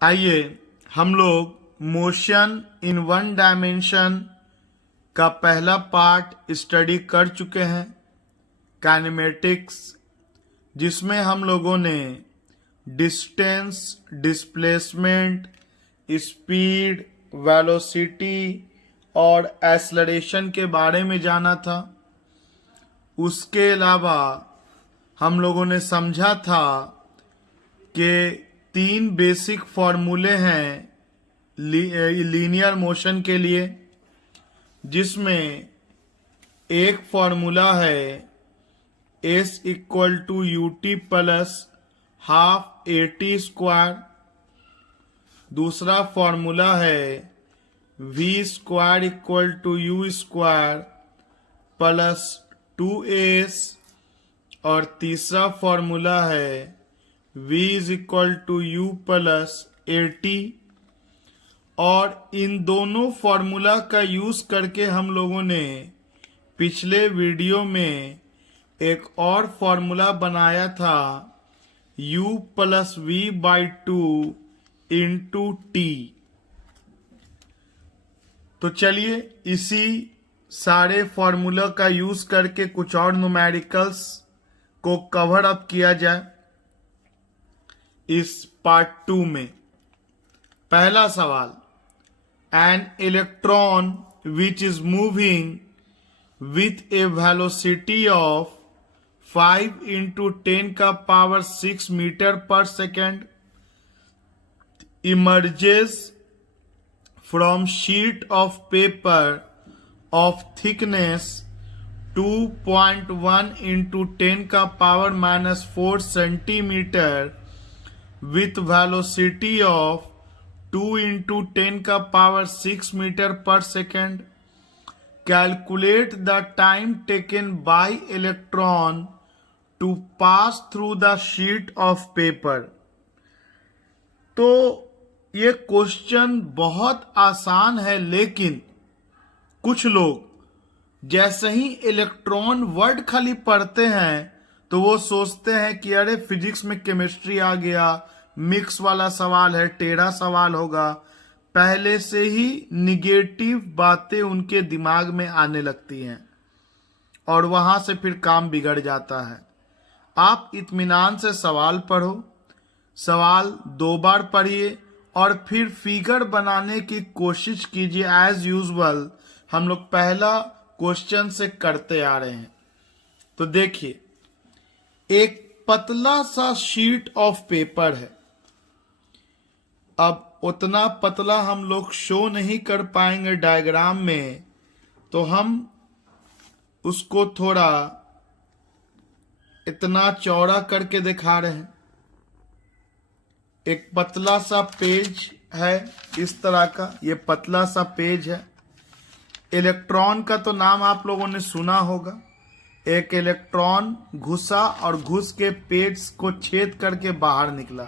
आइए हम लोग मोशन इन वन डायमेंशन का पहला पार्ट स्टडी कर चुके हैं, काइनेमेटिक्स, जिसमें हम लोगों ने डिस्टेंस, डिस्प्लेसमेंट, स्पीड, वेलोसिटी और एक्सेलरेशन के बारे में जाना था। उसके अलावा हम लोगों ने समझा था कि 3 बेसिक फॉर्मूले हैं लीनियर मोशन के लिए, जिसमें एक फॉर्मूला है S equal to ut plus half AT square, दूसरा फॉर्मूला है v square equal to u square plus 2as, और तीसरा फॉर्मूला है v is equal to u plus AT। और इन दोनों फॉर्मूला का यूज करके हम लोगों ने पिछले वीडियो में एक और फॉर्मूला बनाया था u plus v by 2 into t। तो चलिए इसी सारे फॉर्मूला का यूज करके कुछ और न्यूमेरिकल्स को कवर अप किया जाए इस पार्ट 2 में। पहला सवाल, an electron which is moving with A velocity of 5 into 10 का पावर 6 मीटर पर second emerges from sheet of paper of thickness 2.1 into 10 का power minus 4 centimetre with velocity of 2 into 10 का पावर 6 मीटर पर second. Calculate the time taken by electron to pass through the sheet of paper। तो ये question बहुत आसान है, लेकिन कुछ लोग जैसे ही इलेक्ट्रॉन वर्ड खाली पढ़ते हैं तो वो सोचते हैं कि अरे फिजिक्स में केमिस्ट्री आ गया, मिक्स वाला सवाल है, टेढ़ा सवाल होगा। पहले से ही निगेटिव बातें उनके दिमाग में आने लगती हैं और वहां से फिर काम बिगड़ जाता है। आप इत्मीनान से सवाल पढ़ो, सवाल 2 बार पढ़िए और फिर फिगर बनाने की कोशिश कीजिए। एज यूजुअल हम लोग पहला क्वेश्चन से करते आ रहे हैं। तो देखिए, एक पतला सा शीट ऑफ पेपर है। अब उतना पतला हम लोग शो नहीं कर पाएंगे डायग्राम में, तो हम उसको थोड़ा इतना चौड़ा करके दिखा रहे हैं। एक पतला सा पेज है इस तरह का, ये पतला सा पेज है। इलेक्ट्रॉन का तो नाम आप लोगों ने सुना होगा। एक इलेक्ट्रॉन घुसा और घुस के पेज को छेद करके बाहर निकला।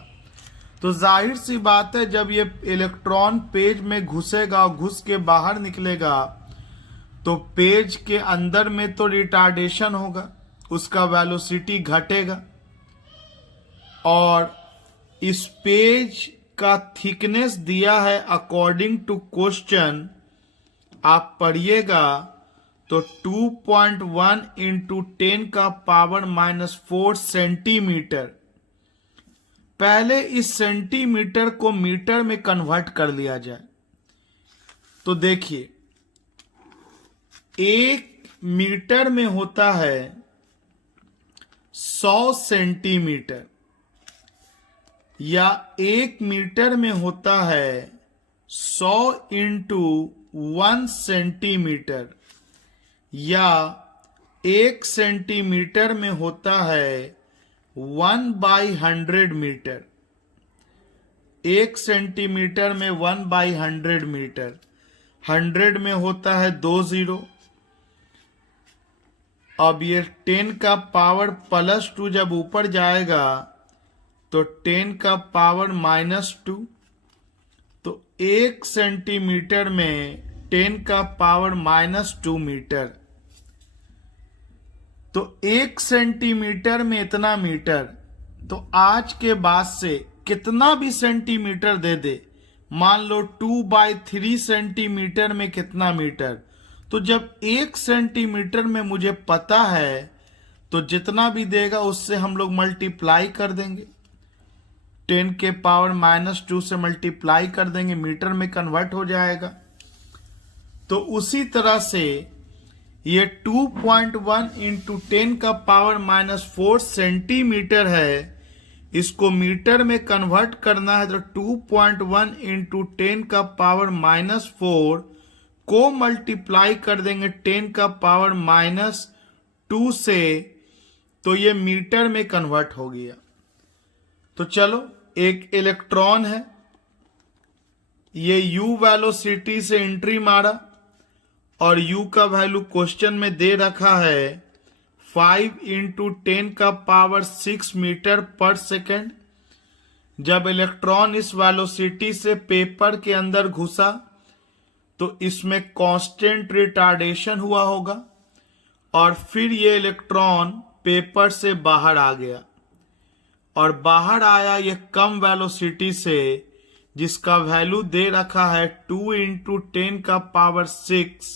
तो जाहिर सी बात है, जब ये इलेक्ट्रॉन पेज में घुसेगा और घुस के बाहर निकलेगा तो पेज के अंदर में तो रिटार्डेशन होगा, उसका वेलोसिटी घटेगा। और इस पेज का थिकनेस दिया है अकॉर्डिंग टू क्वेश्चन, आप पढ़िएगा तो 2.1 into 10 का पावर माइनस 4 सेंटीमीटर। पहले इस सेंटीमीटर को मीटर में कन्वर्ट कर लिया जाए। तो देखिए, 1 मीटर में होता है 100 सेंटीमीटर, या 1 मीटर में होता है 100 into 1 सेंटीमीटर, या 1 सेंटीमीटर में होता है 1/100 मीटर। 1 सेंटीमीटर में 1/100 मीटर, 100 में होता है 2 0। अब ये 10 का पावर प्लस 2 जब ऊपर जाएगा तो 10 का पावर माइनस 2। तो 1 सेंटीमीटर में 10 का पावर माइनस 2 मीटर। तो 1 सेंटीमीटर में इतना मीटर। तो आज के बाद से कितना भी सेंटीमीटर दे दे, मान लो 2/3 सेंटीमीटर में कितना मीटर, तो जब 1 सेंटीमीटर में मुझे पता है तो जितना भी देगा उससे हम लोग मल्टीप्लाई कर देंगे, 10 के पावर -2 से मल्टीप्लाई कर देंगे, मीटर में कन्वर्ट हो जाएगा। तो उसी तरह से ये 2.1 इंटू 10 का पावर -4 सेंटीमीटर है, इसको मीटर में कन्वर्ट करना है तो 2.1 इंटू 10 का पावर -4 को मल्टीप्लाई कर देंगे 10 का पावर -2 से, तो ये मीटर में कन्वर्ट हो गया। तो चलो, एक इलेक्ट्रॉन है, ये u वेलोसिटी से एंट्री मारा और u का वैल्यू क्वेश्चन में दे रखा है 5 इंटू 10 का पावर 6 मीटर पर सेकेंड। जब इलेक्ट्रॉन इस वेलोसिटी से पेपर के अंदर घुसा तो इसमें कांस्टेंट रिटार्डेशन हुआ होगा और फिर ये इलेक्ट्रॉन पेपर से बाहर आ गया और बाहर आया ये कम वेलोसिटी से, जिसका वैल्यू दे रखा है 2 इंटू 10 का पावर 6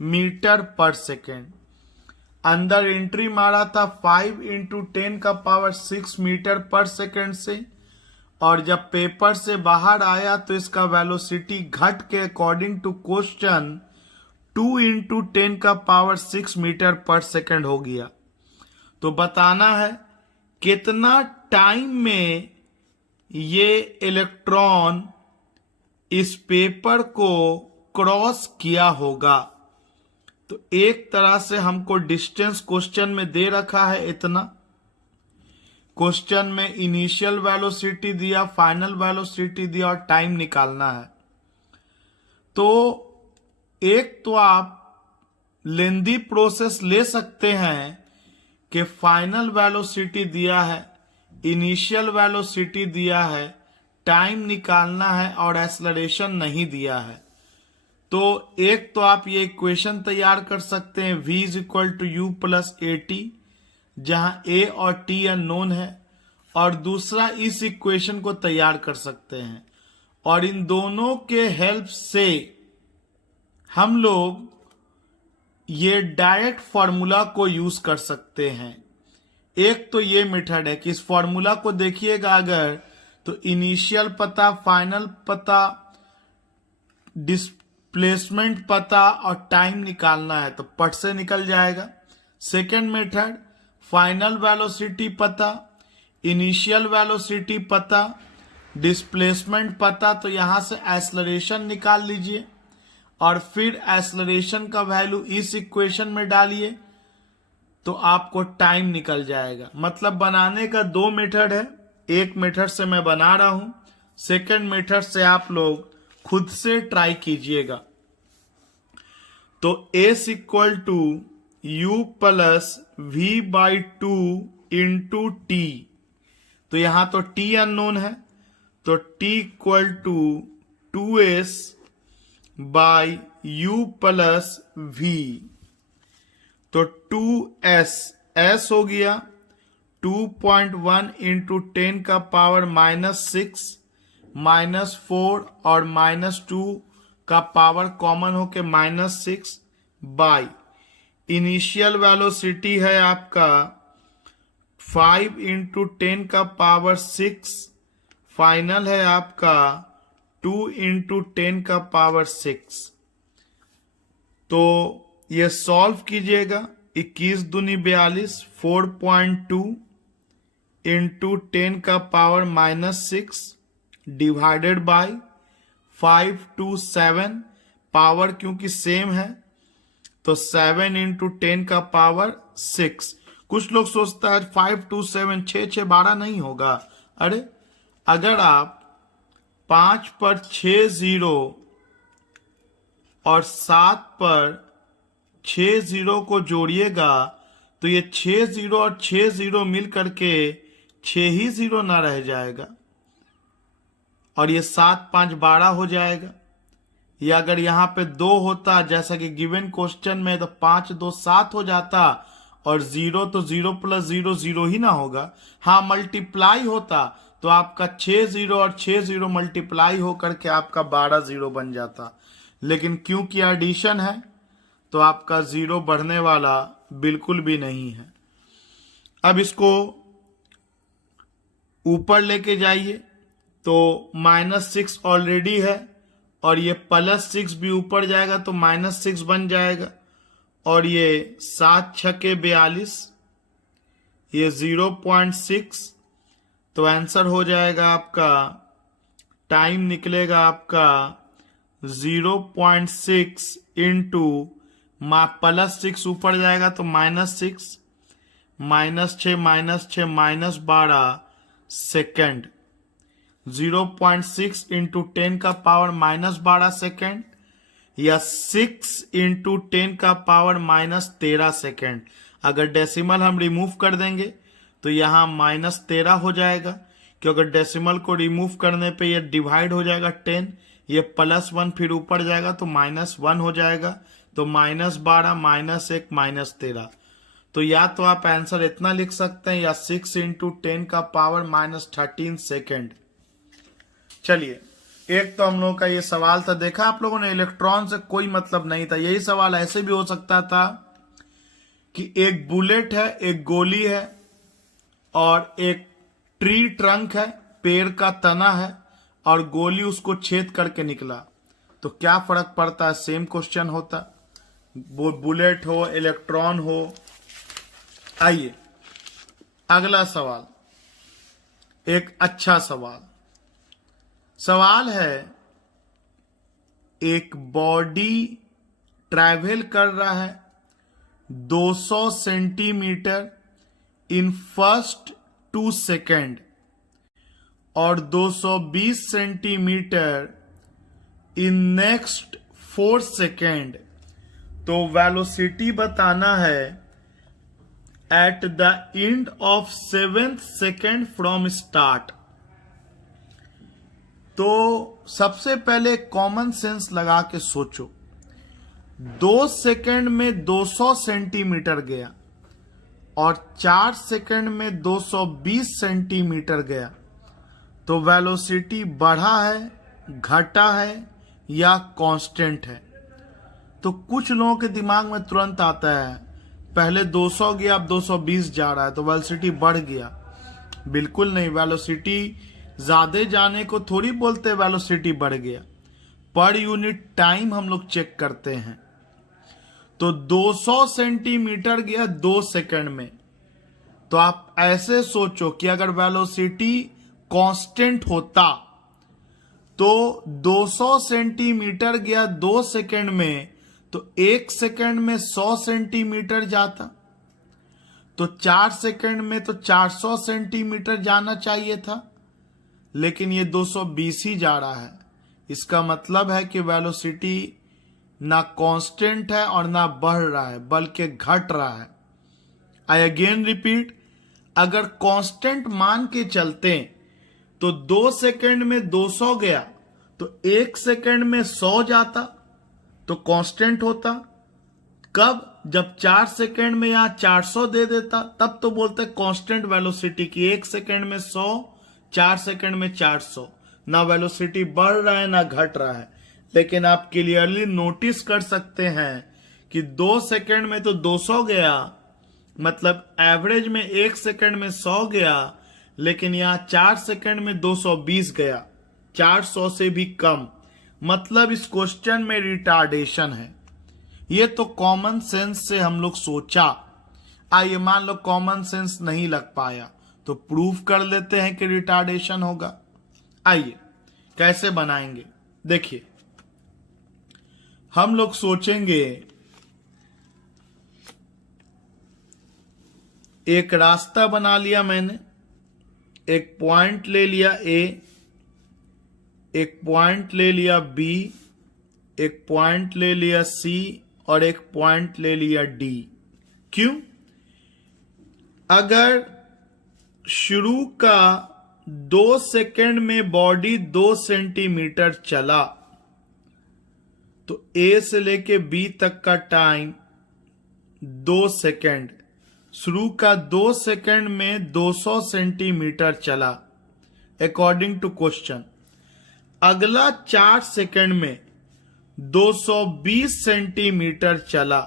मीटर पर सेकेंड। अंदर एंट्री मारा था 5 इंटू 10 का पावर 6 मीटर पर सेकेंड से, और जब पेपर से बाहर आया तो इसका वेलोसिटी घट के अकॉर्डिंग टू क्वेश्चन 2 इंटू 10 का पावर 6 मीटर पर सेकेंड हो गया। तो बताना है कितना टाइम में ये इलेक्ट्रॉन इस पेपर को क्रॉस किया होगा। तो एक तरह से हमको डिस्टेंस क्वेश्चन में दे रखा है इतना, क्वेश्चन में इनिशियल वेलोसिटी दिया, फाइनल वेलोसिटी दिया और टाइम निकालना है। तो एक तो आप लेंदी प्रोसेस ले सकते हैं कि फाइनल वेलोसिटी दिया है, इनिशियल वेलोसिटी दिया है, टाइम निकालना है और एक्सेलरेशन नहीं दिया है। तो एक तो आप ये इक्वेशन तैयार कर सकते हैं v = u + at, जहां a और t अननोन है, और दूसरा इस इक्वेशन को तैयार कर सकते हैं और इन दोनों के हेल्प से हम लोग ये डायरेक्ट फॉर्मूला को यूज कर सकते हैं। एक तो ये मेथड है कि इस फॉर्मूला को देखिएगा अगर, तो इनिशियल पता, फाइनल पता, डिस्प्लेसमेंट पता और टाइम निकालना है तो पट से निकल जाएगा। सेकेंड मेथड, फाइनल वेलोसिटी पता, इनिशियल वेलोसिटी पता, डिस्प्लेसमेंट पता, तो यहां से एक्सेलरेशन निकाल लीजिए और फिर एक्सेलरेशन का वैल्यू इस इक्वेशन में डालिए तो आपको टाइम निकल जाएगा। मतलब बनाने का दो मेथड है, एक मेथड से मैं बना रहा हूं, सेकेंड मेथड से आप लोग खुद से ट्राई कीजिएगा। तो S = u + v/2 into T, तो यहां तो t अननोन है तो t = 2s by u + v, तो 2s s हो गया 2.1 इंटू 10 का पावर -6 -4 और -2 का पावर कॉमन होके -6 बाई इनिशियल वेलोसिटी है आपका 5 इंटू 10 का पावर 6, फाइनल है आपका 2 इंटू 10 का पावर 6। तो ये सॉल्व कीजिएगा, 21 दूनी 42, 4.2 इंटू 10 का power -6 divided by 5 to 7, power क्योंकि सेम है तो 7 इंटू 10 का पावर 6। कुछ लोग सोचता है 5 to 7 6 12 नहीं होगा। अरे अगर आप 5 पर 6 0 और 7 पर 6 0 को जोड़िएगा तो ये 6 0 और 6 0 मिल करके 6 ही 0 ना रह जाएगा और ये 7 5 12 हो जाएगा। या अगर यहाँ पे 2 होता जैसा कि गिवन क्वेश्चन में तो 5 2 7 हो जाता और 0 तो 0 + 0 0 ही ना होगा। हाँ मल्टीप्लाई होता तो आपका 6 जीरो और 6 जीरो मल्टीप्लाई होकर के आपका 12 जीरो बन जाता, लेकिन क्योंकि एडिशन है तो आपका जीरो बढ़ने वाला बिल्कुल भी नहीं है। अब इसको ऊपर लेके जाइए तो -6 ऑलरेडी है और ये +6 भी ऊपर जाएगा तो -6 बन जाएगा, और ये 7 छके 42, ये 0.6, तो आंसर हो जाएगा आपका, टाइम निकलेगा आपका 0.6 इंटू +6 ऊपर जाएगा तो -6, -6 -12 सेकेंड, 0.6 इंटू 10 का पावर -12 सेकेंड, या 6 इंटू 10 का पावर -13 सेकेंड। अगर डेसिमल हम रिमूव कर देंगे तो यहाँ -13 हो जाएगा, क्योंकि डेसिमल को रिमूव करने पे ये डिवाइड हो जाएगा 10, ये +1 फिर ऊपर जाएगा तो -1 हो जाएगा, तो -12 -1 -13। तो या तो आप आंसर इतना लिख सकते हैं या 6 इंटू 10 का पावर -13 सेकेंड। चलिए, एक तो हम लोगों का ये सवाल था, देखा आप लोगों ने, इलेक्ट्रॉन से कोई मतलब नहीं था। यही सवाल ऐसे भी हो सकता था कि एक बुलेट है, एक गोली है और एक ट्री ट्रंक है, पेड़ का तना है, और गोली उसको छेद करके निकला, तो क्या फर्क पड़ता है, सेम क्वेश्चन होता, वो बुलेट हो इलेक्ट्रॉन हो। आइए अगला सवाल, एक अच्छा सवाल है, एक बॉडी ट्रैवल कर रहा है 200 सेंटीमीटर इन फर्स्ट 2 सेकेंड और 220 सेंटीमीटर इन नेक्स्ट 4 सेकेंड, तो वेलोसिटी बताना है at the end of 7th second from start. तो सबसे पहले कॉमन सेंस लगा के सोचो, 2 सेकेंड में 200 सेंटीमीटर गया और 4 सेकेंड में 220 सेंटीमीटर गया, तो वेलोसिटी बढ़ा है, घटा है या कांस्टेंट है। तो कुछ लोगों के दिमाग में तुरंत आता है, पहले 200 गया अब 220 जा रहा है तो वेलोसिटी बढ़ गया। बिल्कुल नहीं, वेलोसिटी ज्यादा जाने को थोड़ी बोलते वेलोसिटी बढ़ गया, पर यूनिट टाइम हम लोग चेक करते हैं। तो 200 सेंटीमीटर गया 2 सेकंड में, तो आप ऐसे सोचो कि अगर वेलोसिटी कांस्टेंट होता तो 200 सेंटीमीटर गया 2 सेकंड में, तो 1 सेकंड में 100 सेंटीमीटर जाता, तो 4 सेकंड में तो 400 सेंटीमीटर जाना चाहिए था, लेकिन ये 220 ही जा रहा है। इसका मतलब है कि वेलोसिटी ना कांस्टेंट है और ना बढ़ रहा है, बल्कि घट रहा है। आई अगेन रिपीट, अगर कांस्टेंट मान के चलते तो 2 सेकंड में 200 गया तो 1 सेकंड में 100 जाता, तो कांस्टेंट होता। कब? जब 4 सेकंड में यहां 400 दे देता, तब तो बोलते कांस्टेंट वेलोसिटी की, 1 सेकंड में 100, 4 सेकंड में 400, ना वेलोसिटी बढ़ रहा है ना घट रहा है। लेकिन आप क्लियरली नोटिस कर सकते हैं कि 2 सेकंड में तो 200 गया, मतलब एवरेज में 1 सेकंड में 100 गया, लेकिन यहां 4 सेकंड में 220 गया, 400 से भी कम, मतलब इस क्वेश्चन में रिटार्डेशन है। ये तो कॉमन सेंस से हम लोग सोचा। आइए मान लो कॉमन सेंस नहीं लग पाया तो प्रूफ कर लेते हैं कि रिटार्डेशन होगा। आइए कैसे बनाएंगे, देखिए हम लोग सोचेंगे, एक रास्ता बना लिया मैंने, एक पॉइंट ले लिया ए, एक पॉइंट ले बी, एक पॉइंट ले लिया सी और एक पॉइंट ले लिया डी। क्यों? अगर शुरू का 2 सेकंड में बॉडी 2 सेंटीमीटर चला तो ए से लेके बी तक का टाइम 2 सेकंड, शुरू का 2 सेकंड में 200 सेंटीमीटर चला, अकॉर्डिंग टू क्वेश्चन। अगला 4 सेकंड में 220 सेंटीमीटर चला,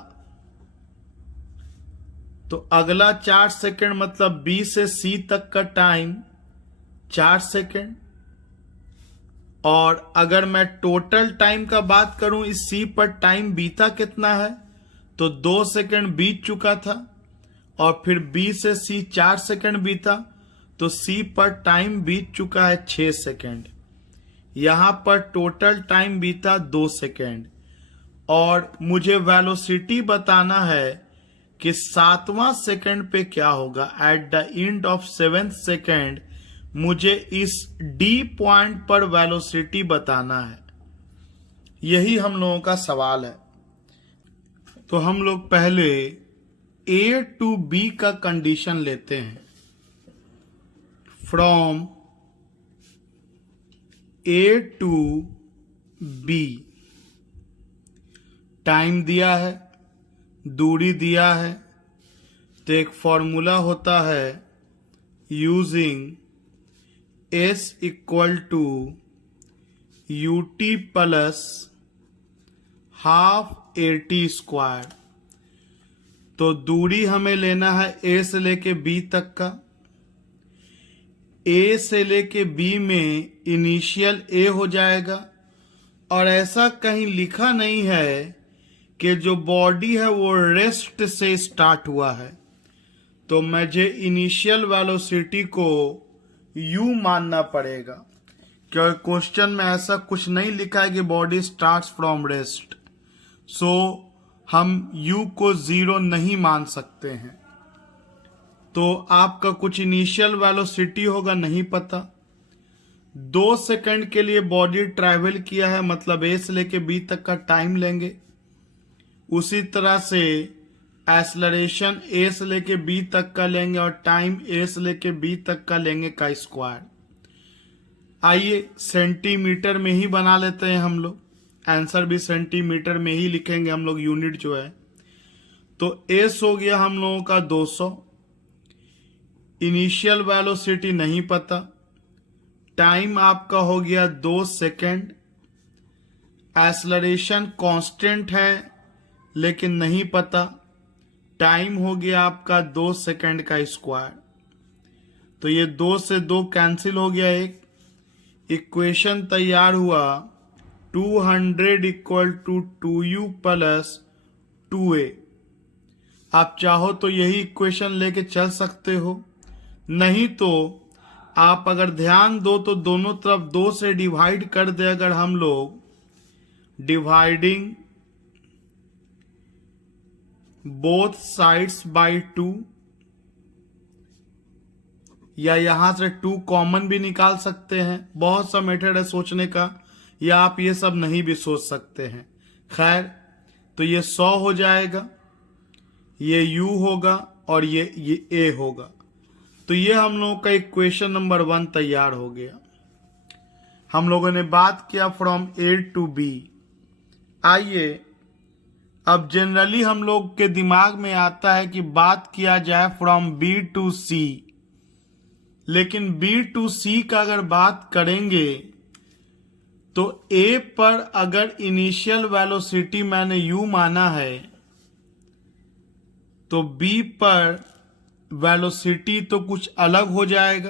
तो अगला 4 सेकंड मतलब बी से सी तक का टाइम 4 सेकंड। और अगर मैं टोटल टाइम का बात करूं, इस सी पर टाइम बीता कितना है, तो 2 सेकंड बीत चुका था, और फिर बी से सी 4 सेकंड बीता, तो सी पर टाइम बीत चुका है 6 सेकंड। यहां पर टोटल टाइम बीता 2 सेकंड, और मुझे वेलोसिटी बताना है कि 7वां सेकंड पे क्या होगा। At the end of 7th second मुझे इस डी पॉइंट पर वेलोसिटी बताना है। यही हम लोगों का सवाल है। तो हम लोग पहले ए टू बी का कंडीशन लेते हैं। From A to B time दिया है, दूरी दिया है, तो एक फॉर्मूला होता है using S equal to UT plus half AT square. तो दूरी हमें लेना है ए से लेके बी तक का। ए से लेके बी में इनिशियल ए हो जाएगा, और ऐसा कहीं लिखा नहीं है कि जो बॉडी है वो रेस्ट से स्टार्ट हुआ है, तो मुझे इनिशियल वेलोसिटी को यू मानना पड़ेगा, क्योंकि क्वेश्चन में ऐसा कुछ नहीं लिखा है कि बॉडी स्टार्ट्स फ्रॉम रेस्ट। सो हम यू को 0 नहीं मान सकते हैं। तो आपका कुछ इनिशियल वेलोसिटी होगा, नहीं पता। 2 सेकंड के लिए बॉडी ट्रैवल किया है, मतलब ए से लेके बी तक का टाइम लेंगे। उसी तरह से एक्सेलरेशन ए से लेके बी तक का लेंगे, और टाइम ए से लेके बी तक का लेंगे का स्क्वायर। आइए सेंटीमीटर में ही बना लेते हैं हम लोग, आंसर भी सेंटीमीटर में ही लिखेंगे हम लोग, यूनिट जो है। तो एस हो गया हम लोगों का 200, इनिशियल वेलोसिटी नहीं पता, टाइम आपका हो गया 2 सेकेंड, एक्सेलरेशन कांस्टेंट है लेकिन नहीं पता, टाइम हो गया आपका 2 सेकेंड का स्क्वायर। तो ये 2 से 2 कैंसिल हो गया, एक इक्वेशन तैयार हुआ 200 equal to 2u plus 2a। आप चाहो तो यही इक्वेशन लेके चल सकते हो, नहीं तो आप अगर ध्यान दो तो दोनों तरफ 2 से डिवाइड कर दे अगर हम लोग, डिवाइडिंग बोथ साइड्स बाय 2, या यहां से 2 कॉमन भी निकाल सकते हैं। बहुत सा मेथड है सोचने का, या आप ये सब नहीं भी सोच सकते हैं। खैर, तो ये 100 हो जाएगा, ये u होगा, और ये a होगा। तो ये हम लोगों का इक्वेशन नंबर 1 तैयार हो गया। हम लोगों ने बात किया फ्रॉम ए टू बी। आइए अब जनरली हम लोग के दिमाग में आता है कि बात किया जाए फ्रॉम बी टू सी, लेकिन बी टू सी का अगर बात करेंगे तो ए पर अगर इनिशियल वेलोसिटी मैंने यू माना है, तो बी पर वेलोसिटी तो कुछ अलग हो जाएगा,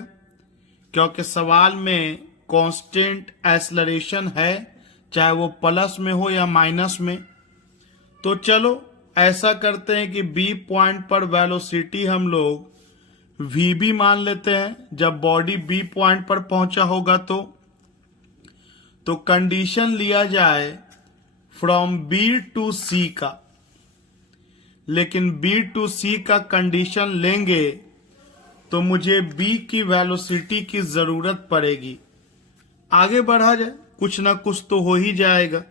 क्योंकि सवाल में कांस्टेंट एक्सेलरेशन है, चाहे वो प्लस में हो या माइनस में। तो चलो ऐसा करते हैं कि बी पॉइंट पर वेलोसिटी हम लोग वी भी मान लेते हैं, जब बॉडी बी पॉइंट पर पहुंचा होगा। तो कंडीशन लिया जाए फ्रॉम बी टू सी का, लेकिन बी टू सी का कंडीशन लेंगे तो मुझे बी की वेलोसिटी की जरूरत पड़ेगी। आगे बढ़ा जाए, कुछ ना कुछ तो हो ही जाएगा,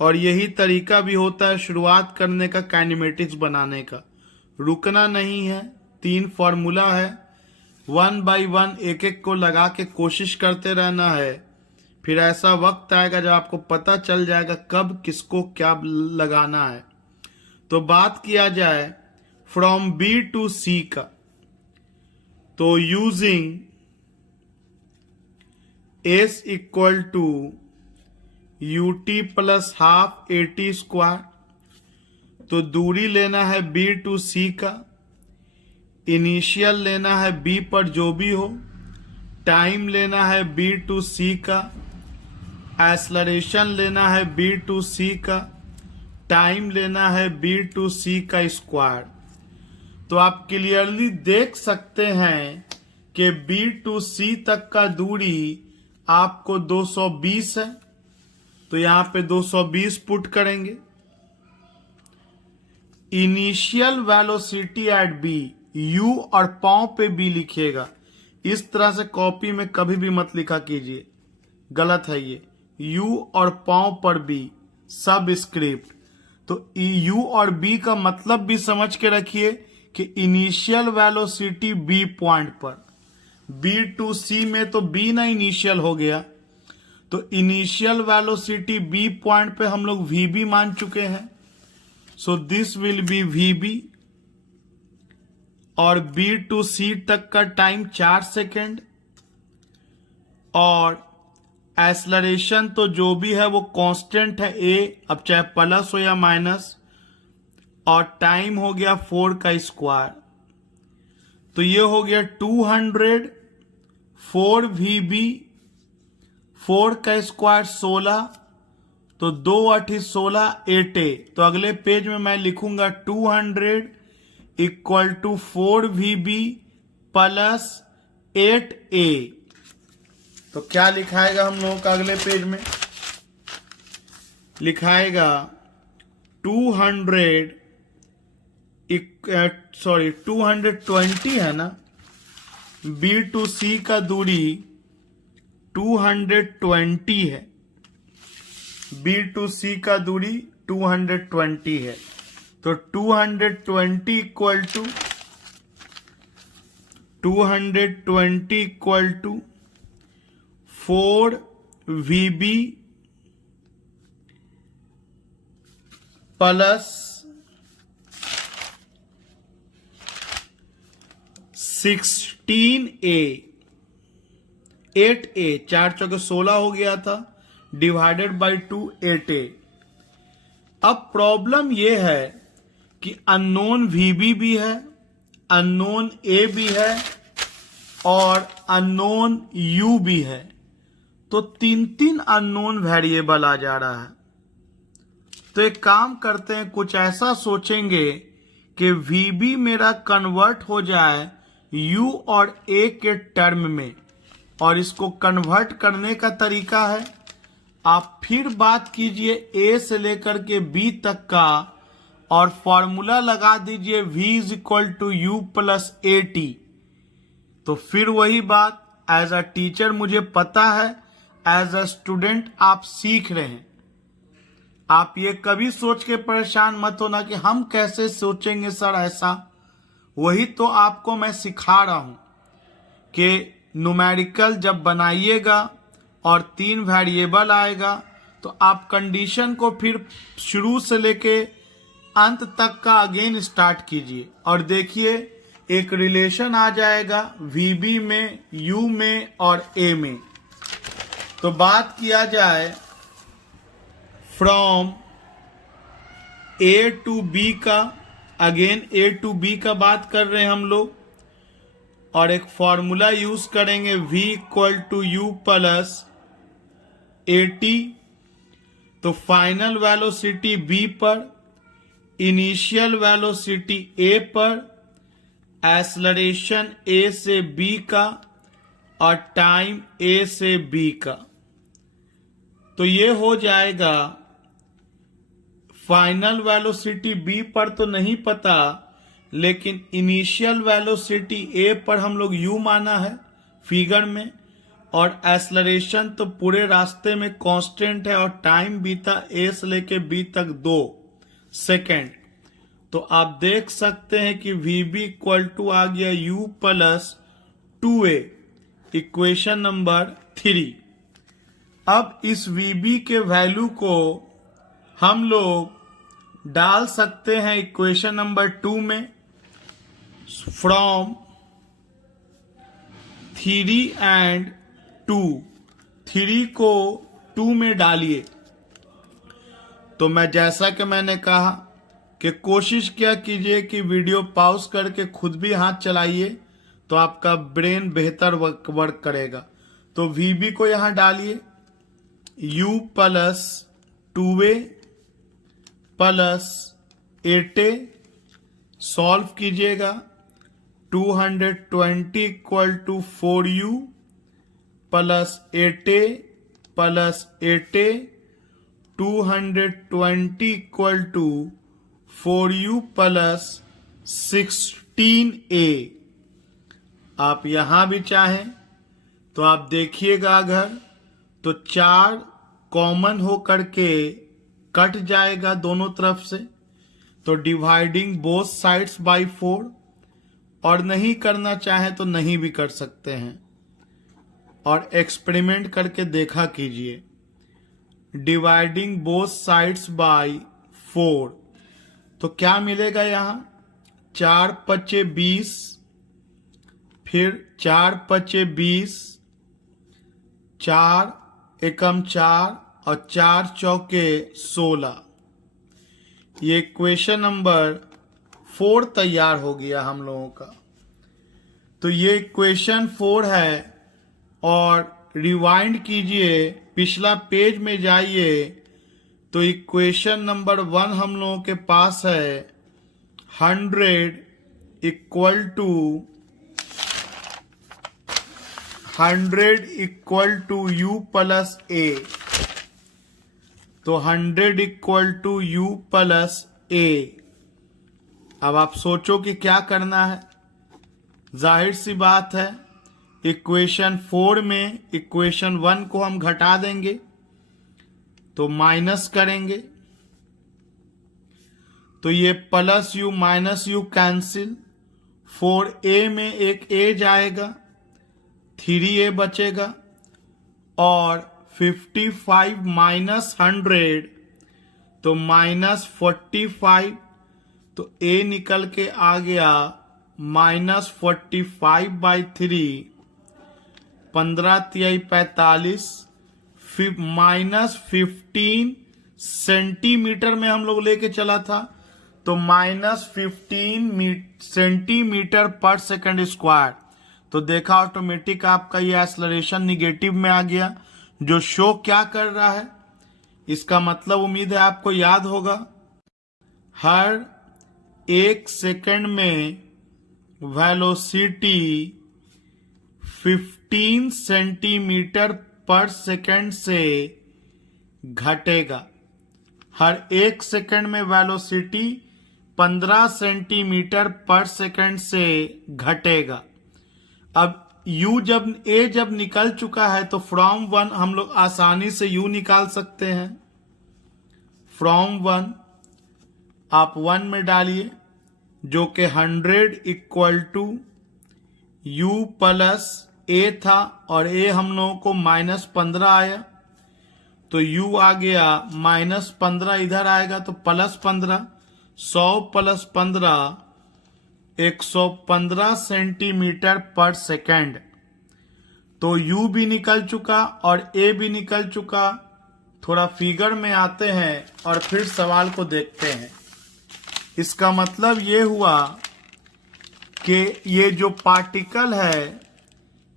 और यही तरीका भी होता है शुरुआत करने का, काइनेमेटिक्स बनाने का। रुकना नहीं है, 3 फॉर्मूला है, 1 बाय 1 एक एक को लगा के कोशिश करते रहना है। फिर ऐसा वक्त आएगा जब आपको पता चल जाएगा कब किसको क्या लगाना है। तो बात किया जाए फ्रॉम बी टू सी का, तो using S equal to UT plus half AT square. तो दूरी लेना है बी टू सी का, इनिशियल लेना है बी पर जो भी हो, टाइम लेना है बी टू सी का, एक्सेलरेशन लेना है बी टू सी का, टाइम लेना है बी टू सी का स्क्वायर। तो आप क्लियरली देख सकते हैं कि बी टू सी तक का दूरी आपको 220 है, तो यहां पे 220 पुट करेंगे। Initial velocity at B, U और पांव पे बी लिखिएगा। इस तरह से कॉपी में कभी भी मत लिखा कीजिए, गलत है ये। यू और पांव पर बी, सब स्क्रिप्ट। तो यू और बी का मतलब भी समझ के रखिए कि इनिशियल वेलोसिटी बी पॉइंट पर, बी टू सी में तो बी ना इनिशियल हो गया, तो इनिशियल वेलोसिटी बी पॉइंट पे हम लोग वी बी मान चुके हैं। So this will be V B, और बी टू सी तक का टाइम 4 सेकेंड, और एक्सेलरेशन तो जो भी है वो कांस्टेंट है ए, अब चाहे प्लस हो या माइनस, और टाइम हो गया 4 का स्क्वायर। तो ये हो गया 200, 4 वी बी, 4 का स्क्वायर 16, तो 2 8 16 8 ए। तो अगले पेज में मैं लिखूंगा 200 equal to 4 V B plus 8 A. तो क्या लिखाएगा हम लोगों का अगले पेज में? लिखाएगा 220 है ना, बी टू सी का दूरी 220 है, बी टू सी का दूरी 220 है। तो 220 equal to 4 V B plus 16 A, 8 A, 4 चौके 16 हो गया था, डिवाइडेड बाई 2 8 ए। अब प्रॉब्लम यह है कि अननोन वीबी भी है, अननोन ए भी है, और अननोन यू भी है। तो 3 अननोन वेरिएबल आ जा रहा है। तो एक काम करते हैं, कुछ ऐसा सोचेंगे कि वीबी मेरा कन्वर्ट हो जाए यू और ए के टर्म में, और इसको कन्वर्ट करने का तरीका है, आप फिर बात कीजिए ए से लेकर के बी तक का, और फॉर्मूला लगा दीजिए v is equal to U plus A T. तो फिर वही बात, एज अ टीचर मुझे पता है, एज अ स्टूडेंट आप सीख रहे हैं। आप ये कभी सोच के परेशान मत होना कि हम कैसे सोचेंगे सर ऐसा। वही तो आपको मैं सिखा रहा हूं कि न्यूमेरिकल जब बनाइएगा और 3 वेरिएबल आएगा, तो आप कंडीशन को फिर शुरू से लेके अंत तक का अगेन स्टार्ट कीजिए, और देखिए एक रिलेशन आ जाएगा वीबी में, यू में और ए में। तो बात किया जाए फ्रॉम ए टू बी का, अगेन ए टू बी का बात कर रहे हैं हम लोग, और एक फॉर्मूला यूज करेंगे v equal to U plus A T. तो फाइनल वेलोसिटी b पर, इनिशियल वेलोसिटी a पर, एक्सेलरेशन a से b का, और टाइम a से b का। तो ये हो जाएगा फाइनल वेलोसिटी b पर तो नहीं पता, लेकिन इनिशियल वेलोसिटी a पर हम लोग u माना है फिगर में, और एक्सेलरेशन तो पूरे रास्ते में कांस्टेंट है, और टाइम बीता a से लेके b तक 2 सेकेंड। तो आप देख सकते हैं कि VB इक्वल टू आ गया u plus 2a, equation number 3। अब इस VB के वैल्यू को हम लोग डाल सकते हैं इक्वेशन नंबर 2 में, फ्रॉम 3 and 2। 3 को 2 में डालिए। तो मैं जैसा कि मैंने कहा कि कोशिश क्या कीजिए कि वीडियो पॉज करके खुद भी हाथ चलाइए, तो आपका ब्रेन बेहतर वर्क करेगा। तो VB को यहां डालिए, U plus 2A plus 8A, solve कीजिएगा। 220 equal to 4U plus 8A plus 8A, 220 equal to 4U plus 16A। आप यहां भी चाहें तो आप देखिएगा, अगर तो 4 कॉमन हो करके कट जाएगा दोनों तरफ से, तो डिवाइडिंग बोथ साइड्स बाय 4। और नहीं करना चाहें तो नहीं भी कर सकते हैं, और एक्सपेरिमेंट करके देखा कीजिए। डिवाइडिंग बोथ साइड्स बाय 4, तो क्या मिलेगा यहां? 4 पचे 20, फिर 4 पचे 20, 4 एकम 4 और 4 चौके 16। ये क्वेश्चन नंबर 4 तैयार हो गया हम लोगों का। तो ये क्वेश्चन 4 है, और रिवाइंड कीजिए, पिछला पेज में जाइए, तो इक्वेशन नंबर 1 हम लोगों के पास है 100 equal to U plus A। तो 100 equal to U plus A। अब आप सोचो कि क्या करना है। जाहिर सी बात है, इक्वेशन 4 में इक्वेशन 1 को हम घटा देंगे, तो माइनस करेंगे, तो ये plus U minus U cancel. 4A में एक A जाएगा, 3A बचेगा, और 55 माइनस 100 तो माइनस 45, तो A निकल के आ गया माइनस 45 बाई 3, 15 तिहाई 45, माइनस 15 सेंटीमीटर में हम लोग लेके चला था, तो माइनस 15 सेंटीमीटर पर सेकंड स्क्वायर। तो देखा ऑटोमेटिक आपका ये एक्सेलरेशन निगेटिव में आ गया, जो शो क्या कर रहा है, इसका मतलब उम्मीद है आपको याद होगा, हर 1 सेकंड में वेलोसिटी 15 सेंटीमीटर पर सेकंड से घटेगा। हर 1 सेकंड में वेलोसिटी 15 सेंटीमीटर पर सेकंड से घटेगा। अब A जब निकल चुका है, तो फ्रॉम 1 हम लोग आसानी से U निकाल सकते हैं। फ्रॉम 1 आप 1 में डालिए, जो कि 100 equal to U plus A था, और A हम लोगों को माइनस 15 आया, तो U आ गया माइनस 15, इधर आएगा तो प्लस 15, 100 प्लस 15 115 सेंटीमीटर पर सेकंड। तो U भी निकल चुका और A भी निकल चुका। थोड़ा फिगर में आते हैं और फिर सवाल को देखते हैं। इसका मतलब ये हुआ कि ये जो पार्टिकल है,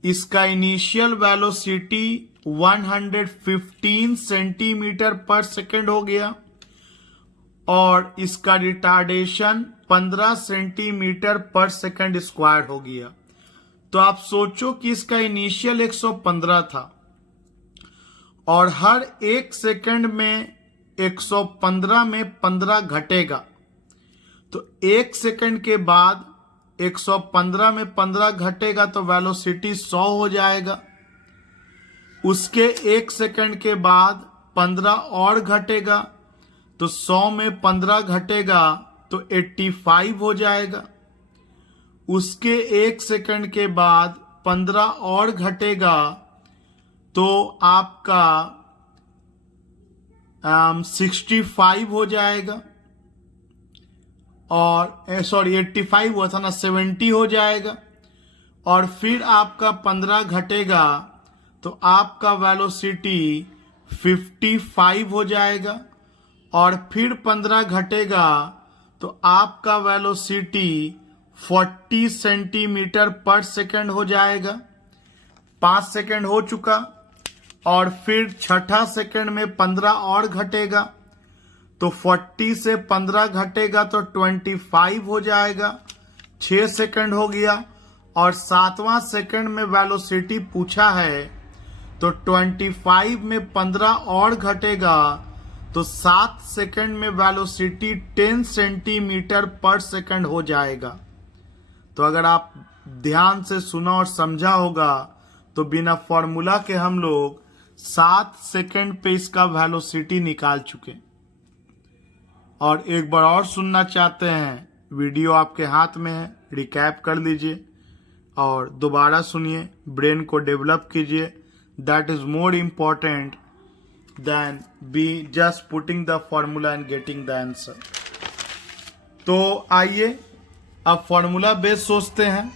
इसका इनिशियल वेलोसिटी 115 सेंटीमीटर पर सेकंड हो गया, और इसका रिटार्डेशन 15 सेंटीमीटर पर सेकंड स्क्वायर हो गया। तो आप सोचो कि इसका इनिशियल 115 था, और हर 1 सेकंड में 115 में 15 घटेगा, तो 1 सेकंड के बाद 115 में 15 घटेगा, तो वेलोसिटी 100 हो जाएगा। उसके 1 सेकंड के बाद 15 और घटेगा, तो 100 में 15 घटेगा तो 85 हो जाएगा। उसके 1 सेकंड के बाद 15 और घटेगा तो आपका 65 हो जाएगा, और सॉरी 85 हुआ था ना, 70 हो जाएगा। और फिर आपका 15 घटेगा तो आपका वेलोसिटी 55 हो जाएगा, और फिर 15 घटेगा तो आपका वेलोसिटी 40 सेंटीमीटर पर सेकंड हो जाएगा। 5 सेकंड हो चुका, और फिर छठा सेकंड में 15 और घटेगा, तो 40 से 15 घटेगा तो 25 हो जाएगा। 6 सेकंड हो गया, और 7वां सेकंड में वेलोसिटी पूछा है, तो 25 में 15 और घटेगा तो 7 सेकंड में वेलोसिटी 10 सेंटीमीटर पर सेकंड हो जाएगा। तो अगर आप ध्यान से सुना और समझा होगा तो बिना फॉर्मूला के हम लोग 7 सेकंड पे इसका वेलोसिटी निकाल चुके। और एक बार और सुनना चाहते हैं, वीडियो आपके हाथ में है, रिकैप कर लीजिए और दोबारा सुनिए, ब्रेन को डेवलप कीजिए। That is more important then be just putting the formula and getting the answer. तो आइए अब फॉर्मूला बेस सोचते हैं।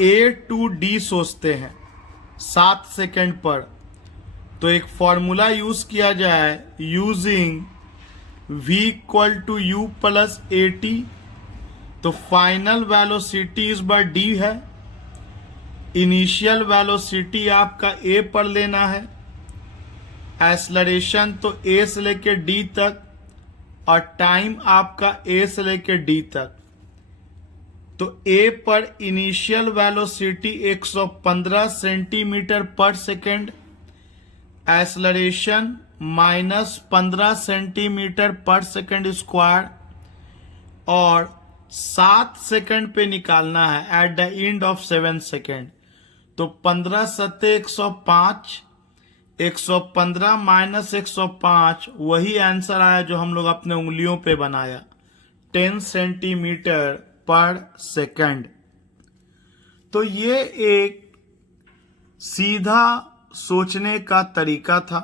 A to D सोचते हैं 7 सेकंड पर। तो एक फॉर्मूला यूज किया जाए, using V equal to U plus AT। तो फाइनल वेलोसिटी इस बार D है, इनिशियल वेलोसिटी आपका A पर लेना है, एक्सेलरेशन तो A से लेकर D तक, और टाइम आपका A से लेकर D तक। तो A पर इनिशियल वेलोसिटी 115 सेंटीमीटर पर सेकेंड, एक्सेलरेशन -15 सेंटीमीटर पर सेकेंड स्क्वायर, और 7 सेकंड पे निकालना है at the end of 7 second. तो 15 सत्ते 105, 115 माइनस 105 वही आंसर आया जो हम लोग अपने उंगलियों पे बनाया, 10 सेंटीमीटर पर सेकंड। तो ये एक सीधा सोचने का तरीका था,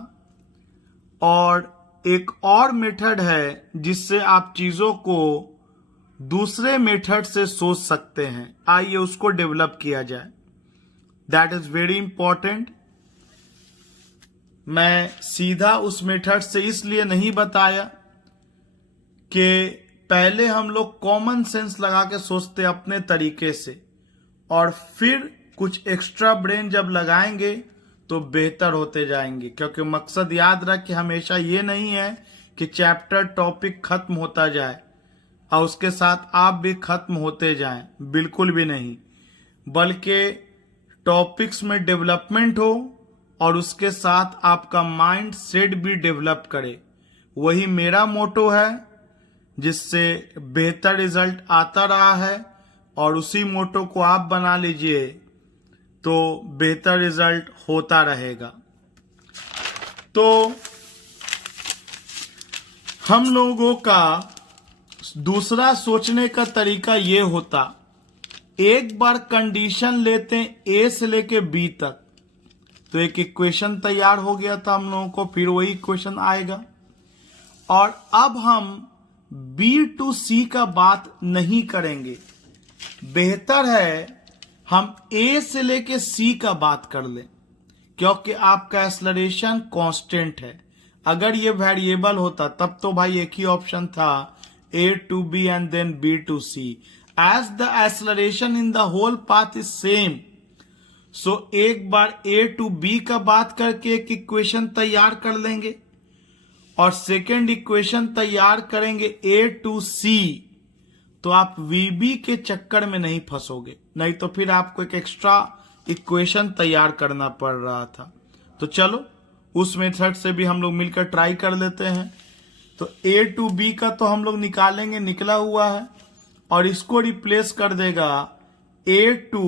और एक और मेथड है जिससे आप चीजों को दूसरे मेथड से सोच सकते हैं। आइए उसको डेवलप किया जाए। That is very important. मैं सीधा उस मेथड से इसलिए नहीं बताया कि पहले हम लोग कॉमन सेंस लगा के सोचते अपने तरीके से, और फिर कुछ एक्स्ट्रा ब्रेन जब लगाएंगे तो बेहतर होते जाएंगे। क्योंकि मकसद याद रखें, हमेशा ये नहीं है कि चैप्टर टॉपिक खत्म होता जाए और उसके साथ आप भी खत्म होते जाएं, बिल्कुल भी नहीं, बल्कि टॉपिक्स में डेवलपमेंट हो और उसके साथ आपका माइंड सेट भी डेवलप करे। वही मेरा मोटो है, जिससे बेहतर रिजल्ट आता रहा है, और उसी मोटो को आप बना लीजिए तो बेहतर रिजल्ट होता रहेगा। तो हम लोगों का दूसरा सोचने का तरीका ये होता, एक बार कंडीशन लेते हैं A से लेके B तक, तो एक इक्वेशन तैयार हो गया था हम लोगों को, फिर वही इक्वेशन आएगा। और अब हम B to C का बात नहीं करेंगे, बेहतर है हम A से लेके C का बात कर लें, क्योंकि आपका एक्सेलरेशन कांस्टेंट है। अगर ये वेरिएबल होता तब तो भाई एक ही ऑप्शन था, A to B and then B to C. As the acceleration in the whole path is same, so एक बार A to B का बात करके एक इक्वेशन तैयार कर लेंगे, और सेकेंड इक्वेशन तैयार करेंगे A to C, तो आप VB के चक्कर में नहीं फंसोगे, नहीं तो फिर आपको एक एक्स्ट्रा इक्वेशन तैयार करना पड़ रहा था। तो चलो उस मेथड से भी हम लोग मिलकर ट्राई कर लेते हैं। तो A to B का तो हम लोग निकालेंगे, निकला हुआ है, और इसको रिप्लेस कर देगा A to